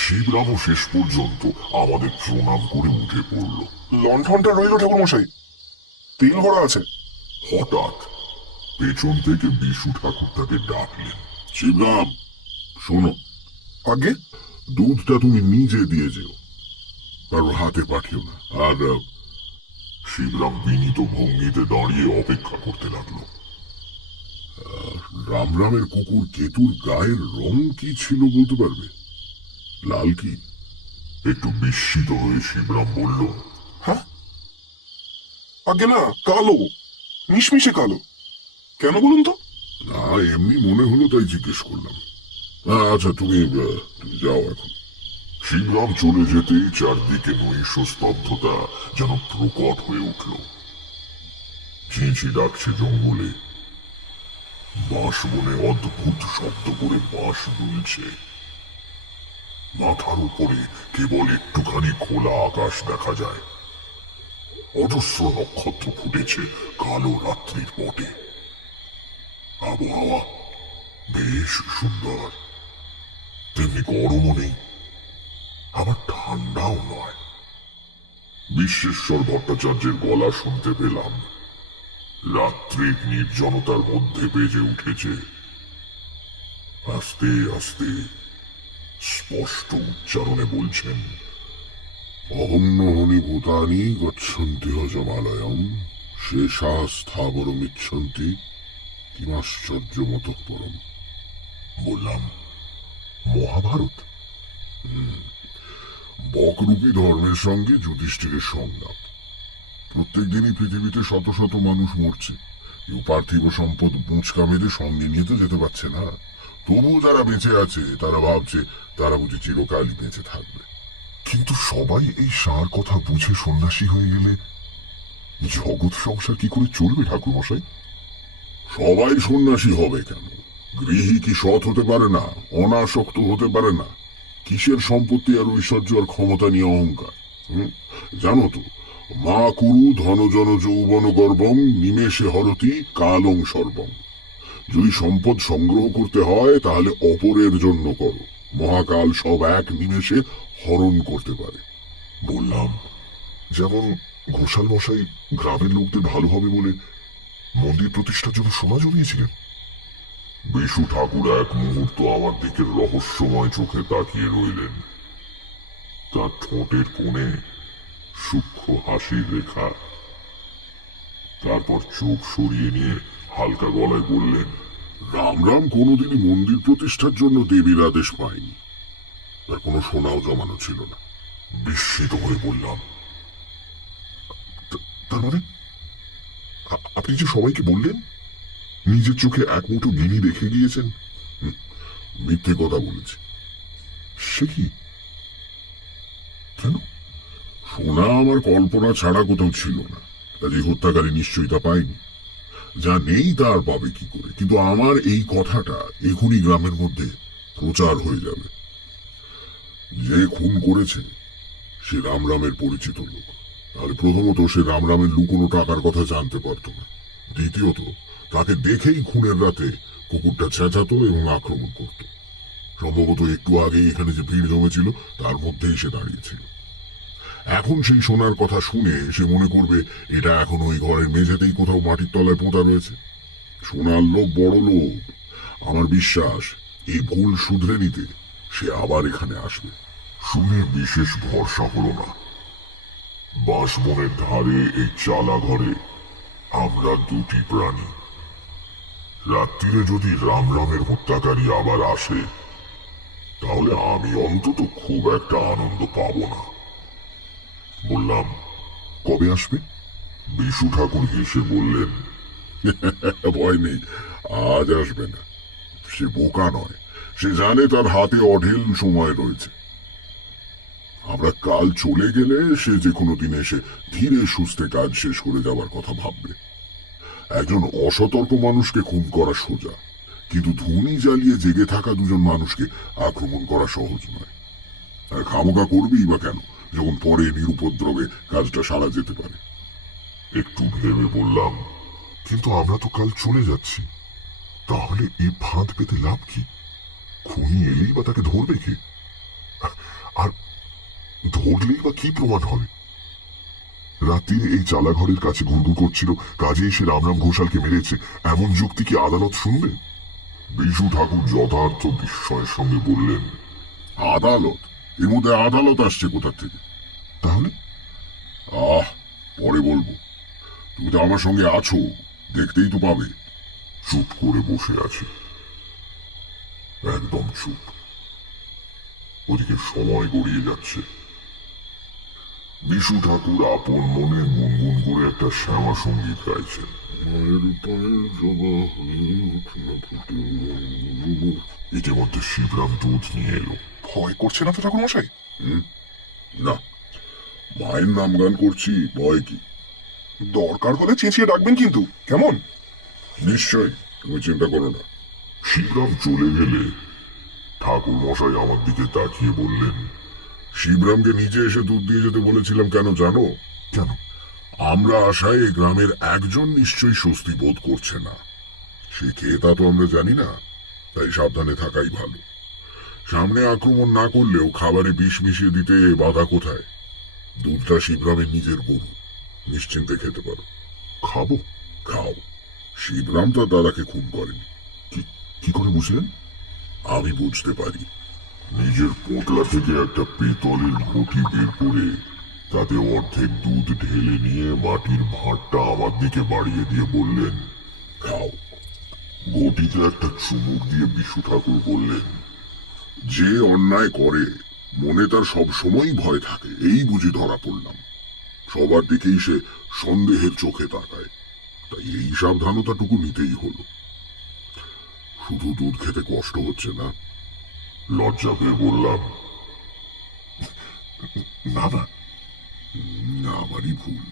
শিবরামও শেষ পর্যন্ত আমাদের প্রণাম করে উঠে পড়ল। লণ্ঠনটা রইল ঠাকুর মশাই, তেল ভরা আছে। হঠাৎ পেছন থেকে বিশু ঠাকুর তাকে ডাকলেন, শিবরাম শোনো। আগে দুধটা তুমি নিজে দিয়ে যেও, কারোর হাতে পাঠিও না। আর শিবরাম ভঙ্গিতে দাঁড়িয়ে অপেক্ষা করতে লাগলো। রামের কুকুর কেতুর গায়ের রং কি ছিল বলতে পারবে? লাল কি? একটু বিস্মিত হয়ে শিবরাম বলল, হ্যাঁ, আগে না, কালো, মিশমিশে কালো। কেন বলুন তো? না, এমনি মনে হলো তাই জিজ্ঞেস করলাম। আচ্ছা, তুমি যাও এখন। শিবরাম চলে যেতেই চারদিকে নৈশ স্তব্ধতা যেন প্রকট হয়ে উঠল। ঝিঁঝি ডাকছে জঙ্গলে, বাঁশ বনে অদ্ভুত শব্দ করে বাঁশ দুলছে। মাথার উপরে কেবল একটুখানি খোলা আকাশ দেখা যায়। অজস্র নক্ষত্র ফুটেছে কালো রাত্রির পটে। আবহাওয়া বেশ সুন্দর, তেমনি গরমও নেই, আবার ঠান্ডাও নয়। বিশ্বেশ্বর ভট্টাচার্যের গলা শুনতে পেলাম। রাত্রির নির্জনতার মধ্যে বেজে উঠেছে। আস্তে আস্তে স্পষ্ট উচ্চারণে বলছেন, অহম্যহনি ভূতানি গচ্ছন্তি হজমালয়ম শেষা স্থাবরমিচ্ছন্তি কি আশ্চর্য মতো পরম। বললাম, মহাভারত? বকরূপী ধর্মের সঙ্গে যুধিষ্ঠিরের সংলাপ। প্রত্যেক দিনই পৃথিবীতে শত শত মানুষ মরছে, কেউ পার্থিব সম্পদ বুঁচকা মেরে সঙ্গে নিয়ে তো যেতে পারছে না। তবু যারা বেঁচে আছে তারা ভাবছে তারা বুঝি চিরকালই বেঁচে থাকবে। কিন্তু সবাই এই সার কথা বুঝে সন্ন্যাসী হয়ে গেলে জগৎ সংসার কি করে চলবে ঠাকুরমশাই? সবাই সন্ন্যাসী হবে কেন? গৃহী কি সৎ হতে পারে না, অনাসক্ত হতে পারে না? কিসের সম্পত্তি আর ঐশ্বর্য আর ক্ষমতা নিয়ে অহংকার? জানো তো, মা কুরু ধনজন যৌবন গর্বং নিমেষে হরতি কালং সর্বং। যদি সম্পদ সংগ্রহ করতে হয় তাহলে অপরের জন্য করো, মহাকাল সব এক নিমেষে হরণ করতে পারে। বললাম, যেমন ঘোষাল মশাই গ্রামের লোকদের ভালো হবে বলে মন্দির প্রতিষ্ঠার জন্য সোনা জমিয়েছিলেন। বিশু ঠাকুর এক মুহূর্ত আমার দিকে রহস্যময় চোখে তাকিয়ে রইলেন। তার ঠোঁটের কোণে সূক্ষ্ম হাসির রেখা। তারপর চোখ সরিয়ে নিয়ে হালকা গলায় বললেন, রামরাম কোনোদিনই মন্দির প্রতিষ্ঠার জন্য দেবীর আদেশ পায়নি, তার কোনো সোনাও জমানো ছিল না। বিস্মিত হয়ে বললাম, তার মানে আপনি যে সবাইকে বললেন নিজের চোখে এক মুঠো গিনি দেখে গিয়েছেন? মিথ্যে কথা বলেছি। সে কি? কেন? সোনা আমার কল্পনা ছাড়া কোথাও ছিল না, কাজে হত্যাকারী নিশ্চয়ই তা পায়নি। যা নেই তার পাবে কি করে? কিন্তু আমার এই কথাটা এখনই গ্রামের মধ্যে প্রচার হয়ে যাবে। যে খুন করেছে সে রামরামের পরিচিত লোক, তাহলে প্রথমত সে রামরামের লুকোনো টাকার কথা জানতে পারত না। দ্বিতীয়ত, তাকে দেখেই খুনের রাতে কুকুরটা চেঁচাতো এবং আক্রমণ করত। সম্ভবত একটু আগে এখানে যে ভিড় জমেছিল তার মধ্যেই সে দাঁড়িয়েছিল। এখন সেই সোনার কথা শুনে সে মনে করবে এটা এখন ওই ঘরের মেঝেতেই কোথাও মাটির তলায় পোঁতা রয়েছে। সোনার লোভ বড় লোভ। আমার বিশ্বাস এই ভুল শুধরে নিতে সে আবার এখানে আসবে। শুনে বিশেষ ভরসা হলো না। বাঁশবনের ধারে এই চালা ঘরে আমরা দুটি প্রাণী। রাত্রিরে যদি রামরামের হত্যাকারী আবার আসে তাহলে আমি অন্তত খুব একটা আনন্দ পাব না। বললাম, কবে আসবে? বিশু ঠাকুর হেসে বললেন, ভয় নেই, আজ আসবে না। সে বোকা নয়, সে জানে তার হাতে অঢেল সময় রয়েছে। আমরা কাল চলে গেলে সে যে কোনো দিন এসে ধীরে সুস্থে কাজ শেষ করে যাবার কথা ভাববে। একজন অসতর্ক মানুষকে খুন করা সোজা, কিন্তু ধুনি জ্বালিয়ে জেগে থাকা দুজন মানুষকে আক্রমণ করা সহজ নয়। আর খামোকা করবেই বা কেন, যখন পরে নিরুপদ্রবে কাজটা সারা যেতে পারে। একটু ভেবে বললাম, কিন্তু আমরা তো কাল চলে যাচ্ছি, তাহলে এই ফাঁদ পেতে লাভ কি? খুনি এলেই বা তাকে ধরবে কে? আর ধরলেই বা কি প্রমাণ হবে? রাত্রিরে এই চালাঘরের কাছে ঘুরঘুর করছিল, কাজেই সে রামরাম ঘোষালকে মেরেছে, এমন যুক্তি কি আদালত শুনবে? বিশু ঠাকুর যথার্থ বিস্ময়ের সঙ্গে বললেন, আদালত? এর মধ্যে আদালত আসছে কোথা থেকে? তাহলে? পরে বলবো। তুমি তো আমার সঙ্গে আছো, দেখতেই তো পাবে। চুপ করে বসে আছে, একদম চুপ। ওদিকে সময় গড়িয়ে যাচ্ছে। বিশু ঠাকুর আপন মনে গুনগুন করে একটা শ্যামা সঙ্গীত গাইছেন। ইতিমধ্যে শিবরাম দুধ নিয়ে এলো। ভয় করছে না তো ঠাকুর মশাই? না, মায়ের নাম গান করছি, ভয় কি? দরকার হলে চেঁচিয়ে ডাকবেন কিন্তু, কেমন? নিশ্চয়, তুমি চিন্তা করো না। শিবরাম চলে গেলে ঠাকুর মশাই আমার দিকে তাকিয়ে বললেন, শিবরামকে নিজে এসে দুধ দিয়ে যেতে বলেছিলাম কেন জানো? কেন? আমরা আশায় এই গ্রামের একজন নিশ্চয়ই স্বস্তি বোধ করছে না। সে কে তা তো আমরা জানি না, তাই সাবধানে থাকাই ভালো। সামনে আক্রমণ না করলেও খাবারে বিষ মিশিয়ে দিতে বাধা কোথায়? দুধটা শিবরামের নিজের গরু, নিশ্চিন্তে খেতে পারো। খাবো? খাও। শিবরাম তার দাদাকে খুন করেনি। কি করে বুঝলেন? আমি বুঝতে পারি। নিজের পোটলা থেকে একটা পেতলের ঘটি বের করে তাতে অর্ধেক দুধ ঢেলে নিয়ে মাটির ভাঁড়টা আমার দিকে বাড়িয়ে দিয়ে বললেন, খাও। ঘটিতে একটা চুমুক দিয়ে বিশু ঠাকুর বললেন, যে অন্যায় করে মনে তার সব সময় ভয় থাকে, এই বুঝি ধরা পড়লাম। সবার দিকেই সে সন্দেহের চোখে তাকায়, তাই এই সাবধানতাটুকু নিতেই হলো। শুধু দুধ খেতে কষ্ট হচ্ছে না? লজ্জা পেয়ে বললাম, না না। আমারই ভুল।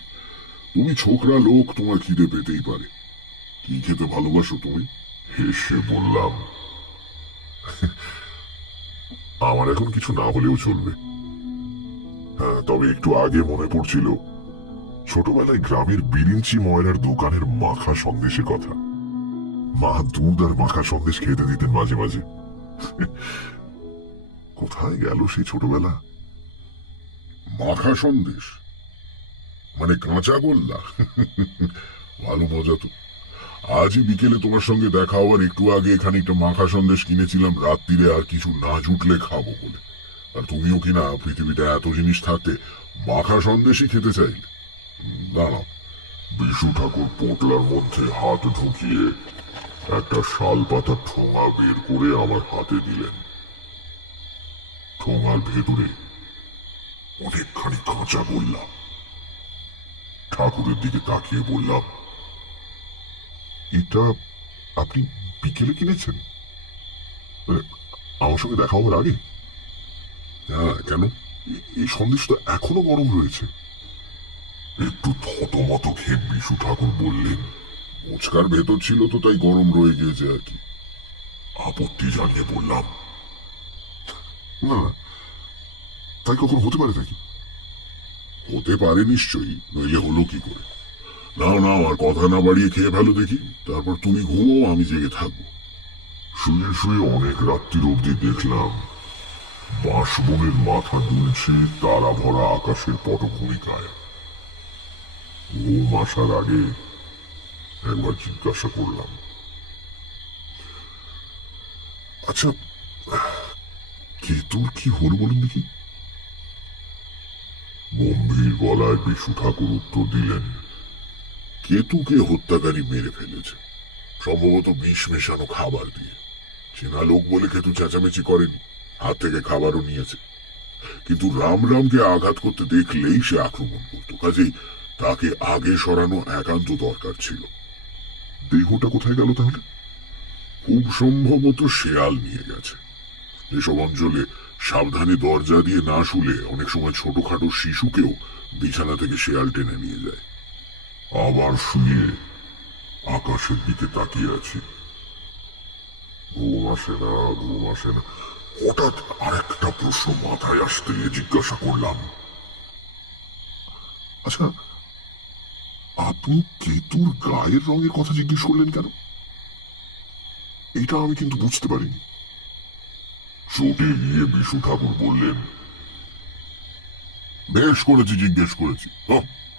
তুমি ছোকরা লোক, তোমার খিদে পেতেই পারে। কি খেতে ভালোবাসো তুমি? হেসে বললাম, আমার এখন কিছু না হলেও চলবে। হ্যাঁ, তবে একটু আগে মনে পড়ছিল ছোটবেলায় গ্রামের বিরিঞ্চি ময়রার দোকানের মাখা সন্দেশের কথা। মা দুধ আর মাখা সন্দেশ খেতে দিতেন মাঝে মাঝে। কোথায় গেল সেই ছোটবেলা? মাখা সন্দেশ মানে কাঁচা গোল্লা? ভালো মজা তো। আজই বিকেলে তোমার সঙ্গে দেখা হওয়ার একটু আগে খানিকটা মাখা সন্দেশ কিনেছিলাম, রাত্রিরে আর কিছু না জুটলে খাবো বলে। আর তুমিও কিনা পৃথিবীতে এত জিনিস থাকতে মাখা সন্দেশই খেতে চাইলে। দাঁড়াও। বিশু ঠাকুর পোটলার মধ্যে হাত ঢুকিয়ে একটা শাল পাতার ঠোঙা বের করে আমার হাতে দিলেন। ঠোঙার ভেতরে অনেকখানি কাঁচা গোল্লা। ঠাকুরের দিকে তাকিয়ে বললাম, এটা আপনি বিকেলে কিনেছেন? আমার সঙ্গে দেখা হবার আগে? হ্যাঁ, কেন? এই সন্দেশটা এখনো গরম রয়েছে। একটু থতমত খেয়ে বিশু ঠাকুর বললেন, মোচকার ভেতর ছিল তো, তাই গরম রয়ে গিয়েছে আর কি। আপত্তি জানিয়ে বললাম, না না, তাই কখন হতে পারে নাকি? হতে পারে নিশ্চয়ই, নইলে হলো কি করে? নাও নাও, আর কথা না বাড়িয়ে খেয়ে ফেলো দেখি, তারপর তুমি ঘুমো, আমি জেগে থাকবো। শুয়ে শুয়ে অনেক রাত্রির অবধি দেখলাম বাঁশবনের মাথা দুলছে তারা ভরা আকাশের পটভূমিকায়। ঘুম আসার আগে একবার জিজ্ঞাসা করলাম, আচ্ছা, কেতুর কি হল বলুন দেখি? গম্ভীর গলায় বিশু ঠাকুর উত্তর দিলেন, কেতুকে হত্যাকারী মেরে ফেলেছে, সম্ভবত বিষ মেশানো খাবার দিয়ে। চেনা লোক বলে কেতু চেঁচামেচি করেনি, হাত থেকে খাবারও নিয়েছে। কিন্তু রামরামকে আঘাত করতে দেখলেই সে আক্রমণ করত, কাজেই তাকে আগে সরানো একান্ত দরকার ছিল। দেহটা কোথায় গেল তাহলে? খুব সম্ভবত শেয়াল নিয়ে গেছে। এসব অঞ্চলে সাবধানে দরজা দিয়ে না শুলে অনেক সময় ছোটখাটো শিশুকেও বিছানা থেকে শেয়াল টেনে নিয়ে যায়। আবার শুয়ে আকাশের দিকে তাকিয়ে আছি। ঘুম আসে না, ঘুম আসে না। হঠাৎ আরেকটা প্রশ্ন মাথায় আসতে জিজ্ঞাসা করলাম, আচ্ছা, আপনি কেতুর গায়ের রঙের কথা জিজ্ঞেস করলেন কেন? এটা আমি কিন্তু বুঝতে পারিনি। চোটে গিয়ে বিশু ঠাকুর বললেন, বেশ করেছি জিজ্ঞেস করেছি,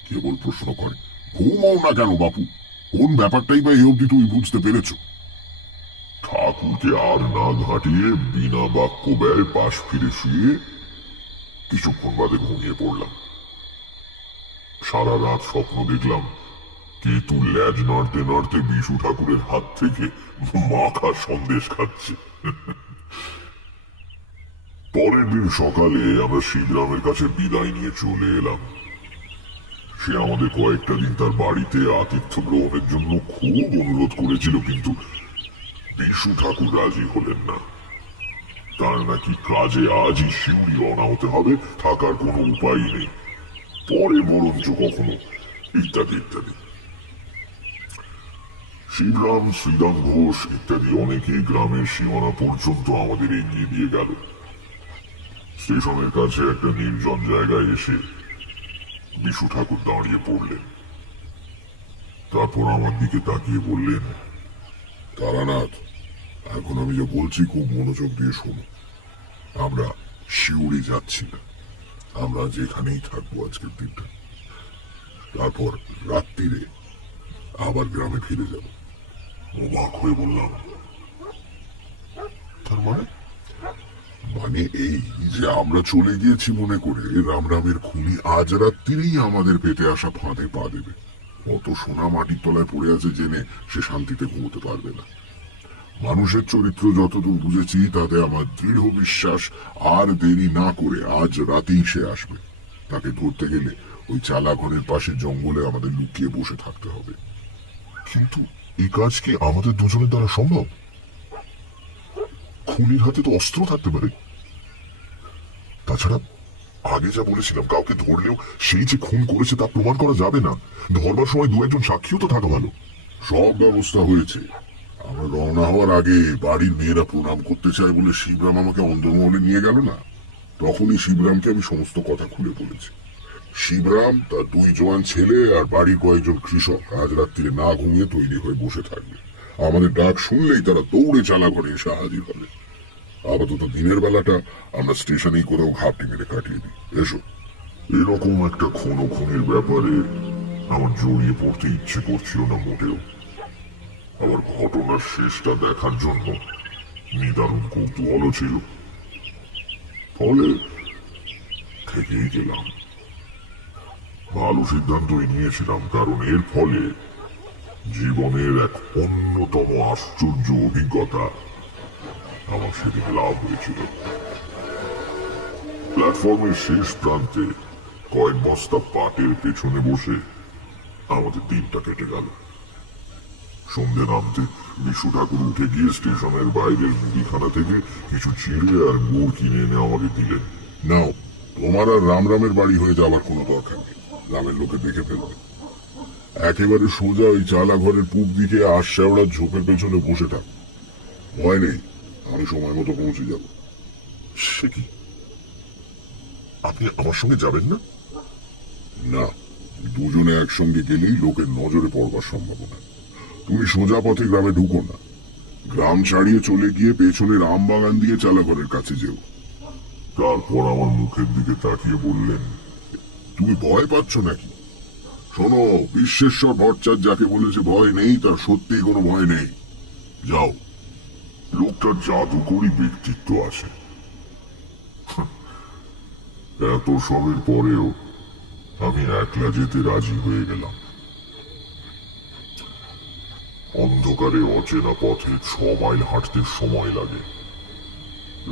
কেবল প্রশ্ন করে। ঘুমাও না কেন বাপু? কোন ব্যাপারটাই বা এই অবধি তুমি বুঝতে পেরেছ? ঠাকুরকে আর না ঘাটিয়ে বিনা বাক্য ব্যয় পাশ ফিরে শুয়ে কিছুক্ষণ বাদে ঘুমিয়ে পড়লাম। সারা রাত স্বপ্ন দেখলাম কেতু ল্যাজ নাড়তে নাড়তে বিশু ঠাকুরের হাত থেকে মাখা সন্দেশ খাচ্ছে। পরের দিন সকালে আমরা শিবরামের কাছে বিদায় নিয়ে চলে এলাম। সে আমাদের কয়েকটা দিন তার বাড়িতে আতিথ্য গ্রহণের জন্য খুব অনুরোধ করেছিল, কিন্তু বিশু ঠাকুর রাজি হলেন না। তার নাকি কাজে আজই শিউরি রওনা হতে হবে, থাকার কোনো উপায় নেই, পরে বরঞ্চ কখনো, ইত্যাদি ইত্যাদি। শিবরাম, শ্রীরাম ঘোষ ইত্যাদি অনেকেই গ্রামের সীমানা পর্যন্ত আমাদের এগিয়ে দিয়ে গেল। স্টেশনের কাছে একটা নির্জন জায়গায় এসে বিশু ঠাকুর দাঁড়িয়ে পড়লেন। তারপর আমার দিকে তাকিয়ে বললেন, তারানাথ, এখন আমি যা বলছি খুব মনোযোগ দিয়ে শোনো। আমরা শিউরি যাচ্ছি না, আমরা যেখানেই থাকবো আজকের দিনটা। তারপর রাত্রিরে আবার গ্রামে ফিরে যাব। অবাক হয়ে বললাম, তার মানে? মানে এই যে আমরা চলে গিয়েছি মনে করে রামরামের খুনি আজ রাত্রিরেই আমাদের পেটে আসা ফাঁদে পা দেবে। অত সোনা মাটির তলায় পড়ে আছে জেনে সে শান্তিতে ঘুমোতে পারবে না। মানুষের চরিত্র যতদূর বুঝেছি তাতে আমার দৃঢ় বিশ্বাস আর দেরি না করে আজ রাতেই সে আসবে। তাকে ধরতে গেলে ওই চালাঘরের পাশে জঙ্গলে আমাদের লুকিয়ে বসে থাকতে হবে। কিন্তু এই কাজ কি আমাদের দুজনের দ্বারা সম্ভব? খুনির হাতে তো অস্ত্র থাকতে পারে। তাছাড়া আগে যা বলেছিলাম, কাউকে ধরলেও সেই যে খুন করেছে তা প্রমাণ করা যাবে না। ধরবার সময় দু একজন সাক্ষীও তো থাকা ভালো। সব ব্যবস্থা হয়েছে। আমরা রওনা হওয়ার আগে বাড়ির মেয়েরা প্রণাম করতে চায় বলে শিবরাম আমাকে অন্দরমহলে নিয়ে গেল না, তখনই শিবরামকে আমি সমস্ত কথা খুলে বলেছি। শিবরাম, তার দুই জওয়ান ছেলে আর বাড়ির কয়েকজন কৃষক আজ রাত্রিরে না ঘুমিয়ে তৈরি হয়ে বসে থাকবে। আমাদের ডাক শুনলেই তারা দৌড়ে চালাঘরে এসে হাজির হবে। আপাতত দিনের বেলাটা আমরা স্টেশনেই করেও ঘাপটি মেরে কাটিয়ে দিই। এসো। এরকম একটা খুনের ব্যাপারে আমার জড়িয়ে পড়তে ইচ্ছে করছিল না মোটেও। আবার ঘটনার শেষটা দেখার জন্য নিদারুণ কৌতূহলও ছিল। ফলে থেকেই গেলাম। ভালো সিদ্ধান্তই নিয়েছিলাম, কারণ এর ফলে জীবনের এক অন্যতম আশ্চর্য অভিজ্ঞতা আমার সেদিন লাভ হয়েছিল। প্ল্যাটফর্মের শেষ প্রান্তে কয়েক বস্তা পাটের পেছনে বসে আমাদের দিনটা কেটে গেল। সন্ধ্যে নামতে বিশু ঠাকুর উঠে গিয়ে স্টেশনের বাইরের মুদিখানা থেকে কিছু চিড়ে আর গুড় কিনে এনে আমাকে দিলেন। নাও, তোমার আর রামরামের বাড়ি হয়ে যাওয়ার কোনো দরকার নেই, গ্রামের লোকে দেখে ফেলবে। একেবারে সোজা ওই চালা ঘরের পূব দিকে আশাওড়ার ঝোপের পেছনে বসে থাক। ভয় নেই, আমি সময় মতো পৌঁছে যাব। সে কি, আপনি আমার সঙ্গে যাবেন না? না, দুজনে একসঙ্গে গেলেই লোকের নজরে পড়বার সম্ভাবনা। তুমি সোজা পথে গ্রামে ঢুকো না, গ্রাম ছাড়িয়ে চলে গিয়ে পেছনের আম বাগান দিয়ে চালাঘরের কাছে যেও। তারপর আমার মুখের দিকে তাকিয়ে বললেন, তুমি ভয় পাচ্ছ নাকি? শোনো, বিশ্বেশ্বর ভট্টাচার্য যাকে বলেছে ভয় নেই, তার সত্যিই কোনো ভয় নেই। যাও। লোকটার জাদুকরী ব্যক্তিত্ব আছে। এত সবের পরেও আমি একলা যেতে রাজি হয়ে গেলাম। অন্ধকারে অচেনা পথে 6 মাইল হাঁটতে সময় লাগে।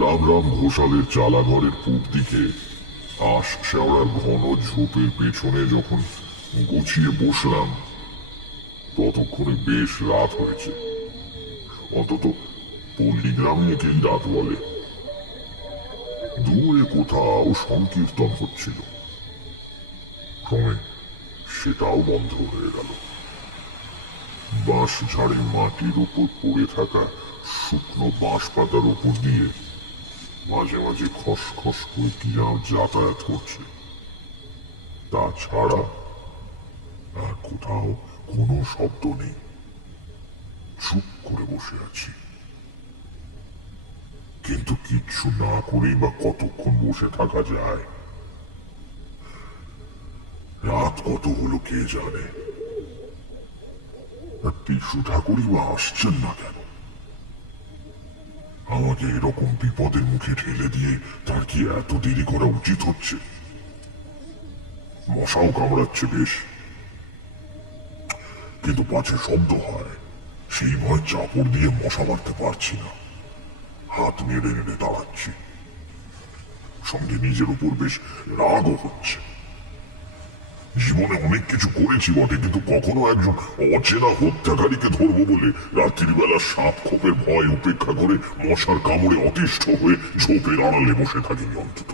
রামরাম ঘোষালের চালাঘরের পূব দিকে আশ শেওড়ার ঘন ঝোপের পেছনে যখন গুছিয়ে বসলাম, ততক্ষণে বেশ রাত হয়েছে। অন্তত পল্লী গ্রামে একেই রাত বলে। দূরে কোথাও সংকীর্তন হচ্ছিল, ক্রমে সেটাও বন্ধ হয়ে গেল। বাঁশ ঝাড়ে মাটির উপর পড়ে থাকা শুকনো বাঁশ পাতার উপর দিয়ে মাঝে মাঝে খসখস করে কি যেন যাতায়াত করছে। তাছাড়া আর কোথাও কোনো শব্দ নেই। চুপ করে বসে আছি, কিন্তু কিচ্ছু না করেই বা কতক্ষণ বসে থাকা যায়? রাত কত হলো কে জানে। বিশু ঠাকুরই বা আসছেন না কেন? আমাকে এরকম বিপদের মুখে ঠেলে দিয়ে তার কি এত দেরি করা উচিত হচ্ছে? মশাও কামড়াচ্ছে বেশ, কিন্তু পাছে শব্দ হয় সেই ভয় চাপড় দিয়ে মশা মারতে পারছি না। হাত নেড়ে নেড়ে দাঁড়াচ্ছি, সঙ্গে নিজের উপর বেশ রাগও হচ্ছে। জীবনে অনেক কিছু করেছি বটে, কিন্তু কখনো একজন অচেনা হত্যাকারীকে ধরবো বলে রাত্রির বেলা সাপ খোপের ভয় উপেক্ষা করে মশার কামড়ে অতিষ্ঠ হয়ে ঝোপের আড়ালে বসে থাকিনি অন্তত।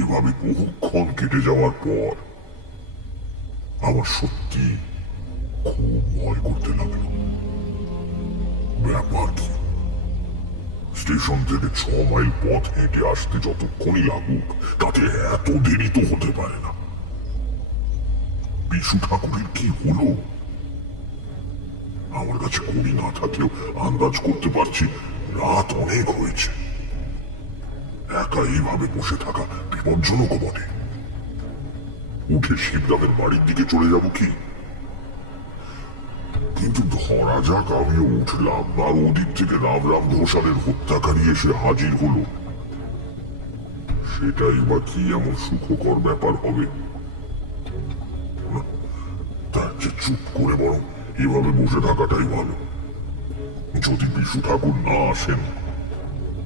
এভাবে বহুক্ষণ কেটে যাওয়ার পর আমার সত্যি খুব ভয় করতে লাগলো। ব্যাপার কি, স্টেশন থেকে 6 মাইল পথ হেঁটে আসতে যতক্ষণই লাগুক, তাতে এত দেরি তো হতে পারে না। বিশু ঠাকুরের কি হলো? আমার কাছে কড়ি না থাকলেও আন্দাজ করতে পারছি রাত অনেক হয়েছে। একা এইভাবে বসে থাকা বিপজ্জনক বটে। উঠে শিবরামের বাড়ির দিকে চলে যাব কি? কিন্তু ধরা যাক আমিও উঠলাম, আর ওদিক থেকে রামরাম ঘোষালের হত্যাকারী এসে হাজির হলো, সেটাই বা কি এমন সুখকর ব্যাপার হবে? তার চেয়ে চুপ করে বরং এভাবে বসে থাকাটাই ভালো। যদি বিশু ঠাকুর না আসেন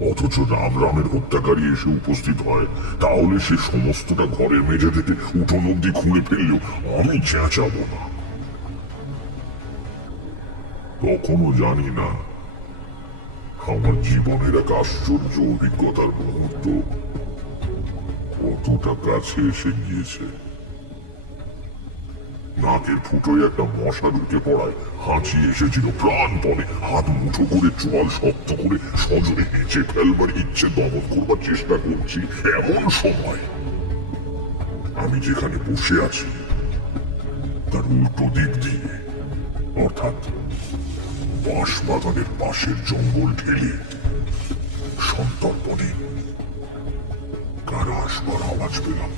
অথচ রামের হত্যাকারী এসে উপস্থিত হয়, তাহলে সে সমস্তটা ঘরের মেঝে থেকে উঠোন অব্দি খুঁড়ে ফেললেও আমি চেঁচাবো না। কখনো জানি না আমার জীবনের এক আশ্চর্য অভিজ্ঞতার মুহূর্ত কতটা কাছে এসে গিয়েছে। নাকের ফুটোয় একটা মশা ঢুকে পড়ায় হাঁচি এসেছিল প্রাণপণে। হাত মুঠো করে চোয়াল শক্ত করে সজোরে হেঁচে ফেলবার ইচ্ছে দমন করবার চেষ্টা করছি, এমন সময় আমি যেখানে বসে আছি তার উল্টো দিক দিয়ে, অর্থাৎ বাঁশ বাগানের পাশের জঙ্গল ঢেলে সন্তর্পণে কারা আসবার আওয়াজ পেলাম।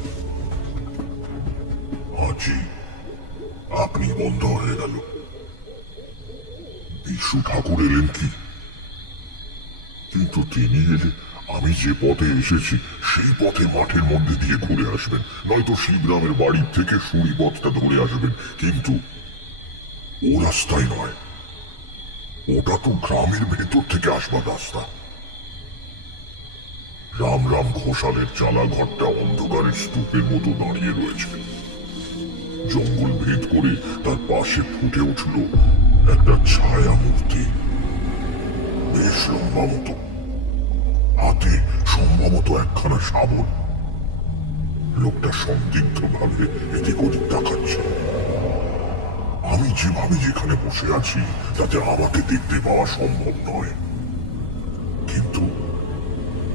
হাঁচি আপনি বন্ধ হয়ে গেল। বিশু ঠাকুর এলেন কি? কিন্তু তিনি এলে আমি যে পথে এসেছি সেই পথে মাঠের মধ্যে দিয়ে ঘুরে আসবেন, নয়তো শিবরামের বাড়ির থেকে সুড়ি পথটা ধরে আসবেন। কিন্তু ও রাস্তায় নয়, ওটা তো গ্রামের ভেতর থেকে আসবার রাস্তা। রাম ঘোষালের চালা ঘরটা অন্ধকারের স্তূপের মতো দাঁড়িয়ে রয়েছে। জঙ্গল ভেদ করে তার পাশে ফুটে উঠল একটা ছায়া মূর্তি, বেশ লম্বা মতো, হাতে সম্ভবত একখানা শাবল। লোকটা সন্দিগ্ধ ভাবে এদিক ওদিক তাকাচ্ছে। আমি যেভাবে যেখানে বসে আছি তাতে আমাকে দেখতে পাওয়া সম্ভব নয়, কিন্তু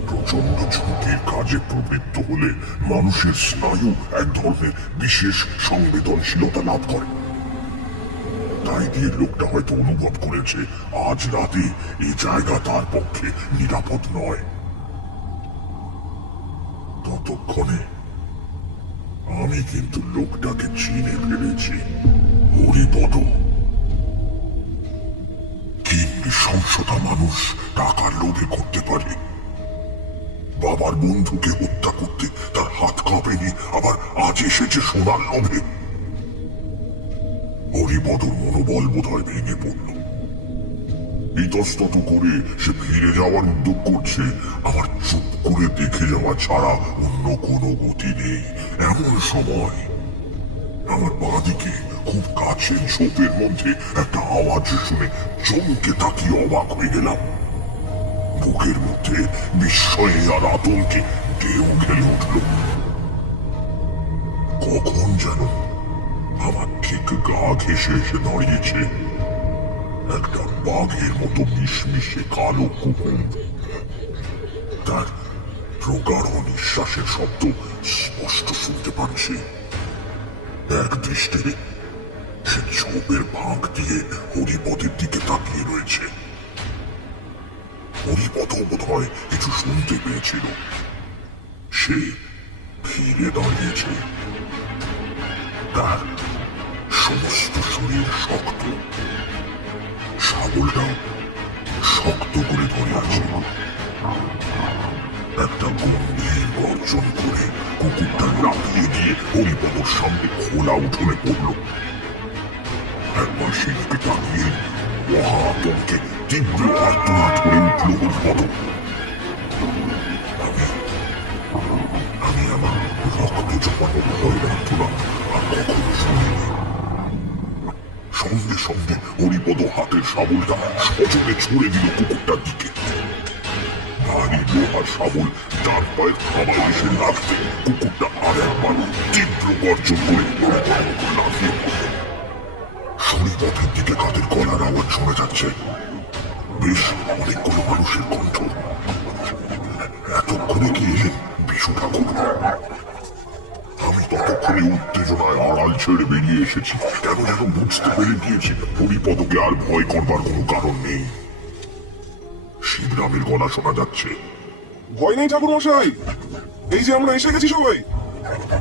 প্রচন্ড ঝুঁকির কাজে প্রবৃত্ত হলে মানুষের স্নায়ু এক ধরনের বিশেষ সংবেদনশীলতা লাভ করে। তাই দিয়ে লোকটা হয়তো অনুভব করেছে আজ রাতে এই জায়গা তার পক্ষে নিরাপদ নয়। ততক্ষণে আমি কিন্তু লোকটাকে চিনে ফেলেছি। হরিপদ। কি নৃশংসতা মানুষ টাকার লোভে করতে পারে! বাবার বন্ধুকে হত্যা করতে তার হাত কাঁপেনি, আবার আজ এসেছে সোনার লোভে। হরিপদর মনোবল বোধহয় ভেঙে পড়ল। ইতস্তত করে সে ফিরে যাওয়ার উদ্যোগ করছে। আমার চুপ করে দেখে যাওয়া ছাড়া অন্য কোনো গতি নেই। এমন সময় আমার বাঁদিকে খুব কাছের ঝোপের মধ্যে একটা আওয়াজ শুনে চমকে তাকিয়ে অবাক হয়ে গেলাম। বুকের মধ্যে বিস্ময়ে আর আতঙ্কে ঢেউ খেলে উঠল। কখন যেন আমার ঠিক গা ঘেঁষে এসে দাঁড়িয়েছে একটা বাঘের মতো মিশমিশে কালো কুকুর। তার প্রগাঢ় নিঃশ্বাসের শব্দ স্পষ্ট শুনতে পাচ্ছি। এক দৃষ্টিতে সে ঝোপের ফাঁক দিয়ে হরিপদের দিকে তাকিয়ে রয়েছে। হরিপদ বোধহয় কিছু শুনতে পেয়েছিল। সে ফিরে দাঁড়িয়েছে। তার সমস্ত শরীর শক্ত, শাবলটাও শক্ত করে ধরে আছে। একটা গম্ভীর গর্জন করে কুকুরটা লাফিয়ে গিয়ে হরিপদর সামনে খোলা উঠোনে পড়ল। একবার সেদিকে তাকিয়ে মহা আতঙ্কে তীব্র আর্তনাদ করে উঠল হরিপদ। আমি আমার রক্ত জমানো ভয় প্রার্থনা আর কখনো শুনিনি। সঙ্গে সঙ্গে হরিপদ হাতের শাবলটা সজনে ছুঁড়ে দিল কুকুরটার দিকে। ভারী লোহার শাবল তার পায়ের খাবার এসে লাগতে কুকুরটা আর একবার তীব্র গর্জন করে লাফিয়ে পড়ল। শরীপথের দিকে কাদের গলার আওয়াজ শোনা যাচ্ছে। বেশ অনেকগুলো মানুষের কণ্ঠ। এতক্ষণে কি এলেন বিশু ঠাকুর? আমি ততক্ষণে উত্তেজনায় আড়াল ছেড়ে বেরিয়ে এসেছি। কেন যেন বুঝতে পেরে গিয়েছি হরিপদকে আর ভয় করবার কোনো কারণ নেই। শিবরামের গলা শোনা যাচ্ছে। ভয় নেই ঠাকুর মশাই, এই যে আমরা এসে গেছি সবাই।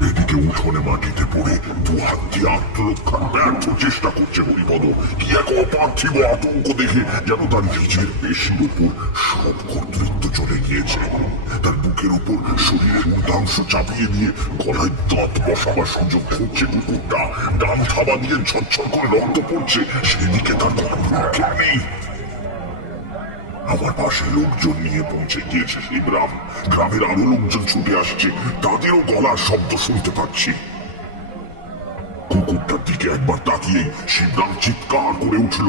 এদিকে উঠোনে মাটিতে পড়ে দু হাত দিয়ে আত্মরক্ষার ব্যর্থ চেষ্টা করছে হরিপদ। কি এক অপার্থিব আতঙ্ক দেখে যেন তার নিজের পেশির উপর সব কর্তৃত্ব চলে গিয়েছে। তার বুকের উপর শরীরের ঊর্ধ্বাংশ চাপিয়ে দিয়ে গলায় দাঁত বসাবার সুযোগ খুঁজছে কুকুরটা। ডান থাবা দিয়ে ঝরঝর করে রক্ত পড়ছে, সেদিকে তার কোনো রক্ষে নেই। আমার পাশে লোকজন নিয়ে পৌঁছে গিয়েছে সেই গ্রাম। গ্রামের আরো লোকজন ছুটে আসছে, তাদেরও গলার শব্দ শুনতে পাচ্ছি। কুকুরটার দিকে একবার তাকিয়ে শিবরাম চিৎকার করে উঠল,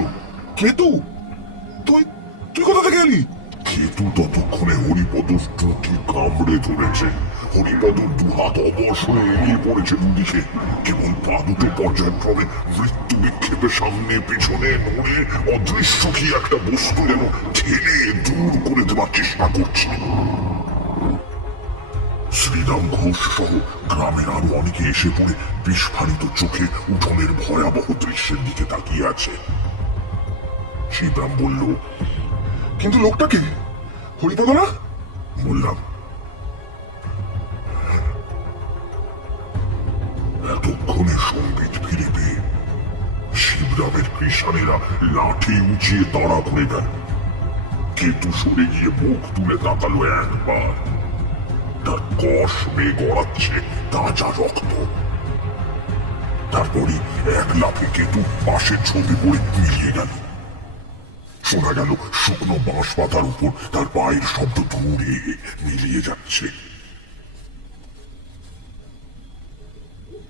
কেতু, তুই তুই কোথা থেকে এলি? কেতু ততক্ষণে হরিপদর টুটি কামড়ে ধরেছে। হরিপদর দুহাত অবশ হয়ে এগিয়ে পড়েছে দুদিকে। কেবল পা দুটো পর্যায়ক্রমে মৃত্যু বিক্ষেপের সামনে পিছনে নড়ে অদৃশ্য কি একটা বস্তু যেন ঠেলে দূর করে দেওয়ার চেষ্টা করছে। শ্রীরাম ঘোষ সহ গ্রামের আরো অনেকে এসে পড়ে বিস্ফারিত চোখে উঠোনের ভয়াবহ দৃশ্যের দিকে তাকিয়ে আছে। শিবরাম বলল, কিন্তু লোকটাকে হরিপদ না? বললাম, এতক্ষণে সংগীত ফিরে পেয়ে শিবরামের কৃষানেরা লাঠি উঁচিয়ে তাড়া করে গেল। কেতু সরে গিয়ে মুখ তুলে তাকালো একবার। তার কষ বেয়ে গড়াচ্ছে তাজা রক্ত। তারপরই এক লাফে কেতু পাশে ঝোপে পড়ে মিলিয়ে গেল। শোনা গেল শুকনো বাঁশ পাতার উপর তার পায়ের শব্দ দূরে মিলিয়ে যাচ্ছে।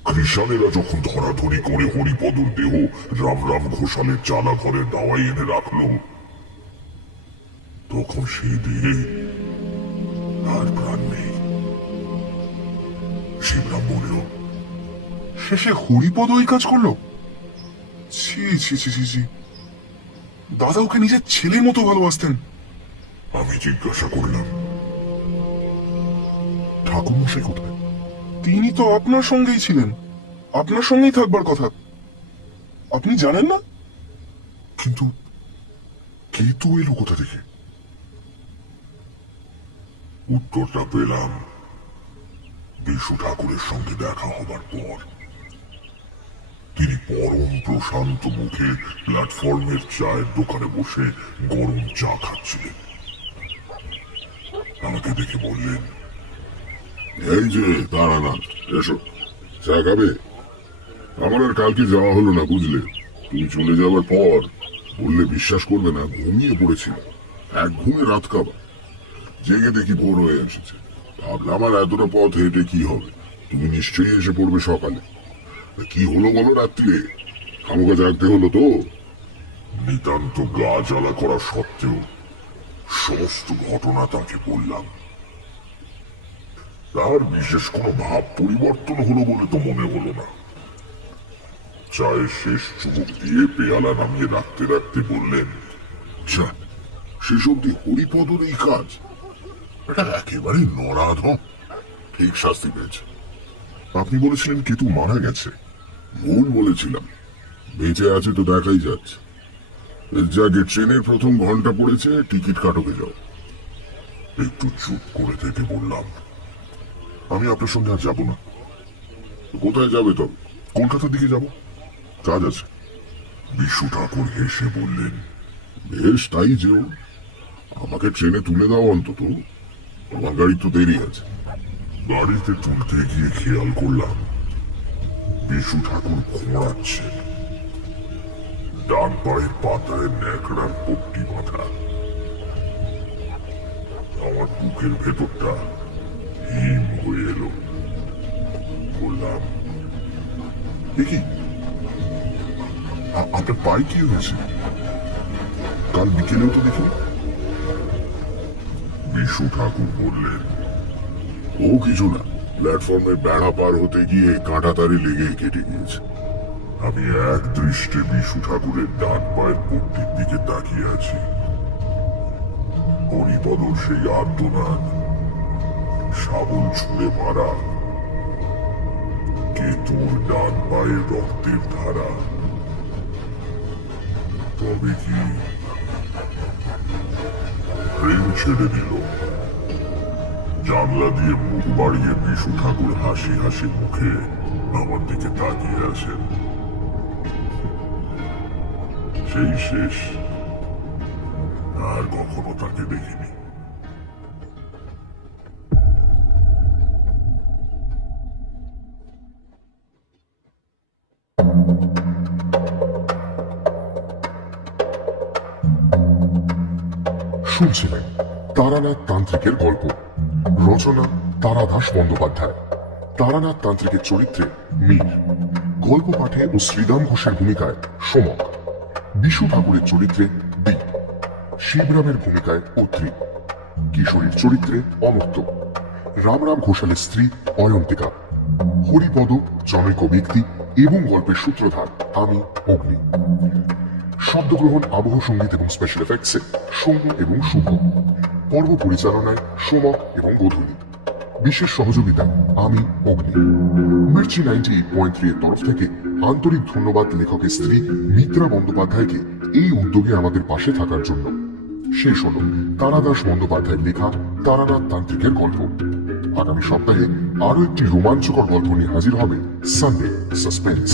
কৃষানেরা যখন ধরাধরি করে হরিপদর দেহ রামরাম ঘোষালের চালা ঘরের দাওয়াই এনে রাখলো, তখন সেই দেহে আর প্রাণ নেই। শিবরাম বলল, শেষে হরিপদ ওই কাজ করলো? ছি ছি ছি ছি ছি, দাদা ওকে নিজের ছেলের মতো ভালোবাসতেন। আমি জিজ্ঞাসা করলাম, ঠাকুরমশাই কোথায়? তিনি তো আপনার সঙ্গেই ছিলেন, আপনার সঙ্গেই থাকবার কথা। আপনি জানেন না? কিন্তু কেতু এলো কোথা থেকে? উত্তরটা পেলাম বিশু ঠাকুরের সঙ্গে দেখা হবার পর। তিনি পরম প্রশান্ত মুখে প্ল্যাটফর্মের চায়ের দোকানে বসে গরম চা খাচ্ছিলেন। আমাকে দেখে বললেন, এই যে তারানাথ, এসো, চা খাবে? আমার আর কালকে যাওয়া হলো না, বুঝলে। তুমি চলে যাওয়ার পর বললে বিশ্বাস করবে না, ঘুমিয়ে পড়েছিল। এক ঘুমে রাত কাবা। জেগে দেখি ভোর হয়ে এসেছে। ভাবলাম আর এতটা পথ হেঁটে কি হবে, তুমি নিশ্চয়ই এসে পড়বে সকালে। কি হলো বলো রাত্রিরে? খামোকা জাগতে হলো তো? নিতান্ত গা জ্বালা করা সত্ত্বেও সমস্ত ঘটনা তাকে বললাম। তার বিশেষ কোনো ভাব পরিবর্তন হলো বলে তো মনে হলো না। চায়ের শেষ চুমুক দিয়ে পেয়ালা নামিয়ে রাখতে রাখতে বললেন, আচ্ছা, শেষ অব্দি হরিপদর এই কাজ? এটা একেবারে নরাধম। ঠিক শাস্তি পেয়েছে। আপনি বলেছিলেন কেতু মারা গেছে। ভুল বলেছিলাম, বেঁচে আছে তো দেখাই যাচ্ছে। যাকে ট্রেনের প্রথম ঘন্টা পড়েছে, টিকিট কাটকে যাও। একটু চুপ করে থেকে বললাম, আমি আপনার সঙ্গে আর যাবো না। কোথায় যাবে তবে? কলকাতার দিকে যাব, কাজ আছে। বিশু ঠাকুর হেসে বললেন, বেশ, তাই যেও। আমাকে ট্রেনে তুলে দাও অন্তত, আমার গাড়ি তো দেরি আছে। গাড়িতে তুলতে গিয়ে খেয়াল করলাম বিশু ঠাকুর ঘোরাচ্ছেন। ডান পায়ের পাতায় ন্যাকড়ার পট্টি বাঁধা। আমার বুকের ভেতরটা হিম হয়ে এলো। বললাম, দেখি, আপনার পায়ে কি হয়েছে? কাল বিকেলেও তো দেখি। বিশু ঠাকুর বললেন, ও কিছু না, প্ল্যাটফর্মে বেড়া পার হতে গিয়ে কাঁটা তারে লেগে কেটে গিয়েছে। আমি এক দৃষ্টে বিশু ঠাকুরের ডান পায়ের পট্টির দিকে তাকিয়ে আছি। হরিপদর সেই আর্তনাদ, শাবল ছুঁড়ে মারা, কেতুর ডান পায়ের রক্তের ধারা। তবে কি ট্রেন ছেড়ে দিল। জানলা দিয়ে মুখ বাড়িয়ে বিশু ঠাকুর হাসি হাসি মুখে আমার দিকে তাকিয়ে আছেন। সেই শেষ, আর কখনো তাকে দেখিনি। শুনছিলেন তারানাথ তান্ত্রিকের গল্প, রচনা তারাদাস বন্দ্যোপাধ্যায়। তারানাথ তান্ত্রিকের চরিত্রে মীর, গল্প পাঠে ও শ্রীদাম ঘোষের ভূমিকায় সোমক, বিশু ঠাকুরের চরিত্রে দীপ, শিবরামের ভূমিকায় অত্রি, কিশোরীর চরিত্রে অনন্ত, রামরাম ঘোষালের স্ত্রী অয়ন্তিকা, হরিপদ জনৈক ব্যক্তি এবং গল্পের সূত্রধার আমি অগ্নি। শব্দগ্রহণ, আবহ সঙ্গীত এবং স্পেশাল এফেক্টসে সৌম্য এবং শুভ, পর্ব পরিচালনায় সোমক এবং গোধূলি, বিশেষ সহযোগিতা আমি অগ্নি। মির্চি 98.3 এর তরফ থেকে আন্তরিক ধন্যবাদ লেখকের স্ত্রী মিত্রা বন্দ্যোপাধ্যায়কে এই উদ্যোগে আমাদের পাশে থাকার জন্য। শেষ হল তারাদাস বন্দ্যোপাধ্যায়ের লেখা তারানাথ তান্ত্রিকের গল্প। আগামী সপ্তাহে আরো একটি রোমাঞ্চকর গল্প নিয়ে হাজির হবে সানডে সাসপেন্স।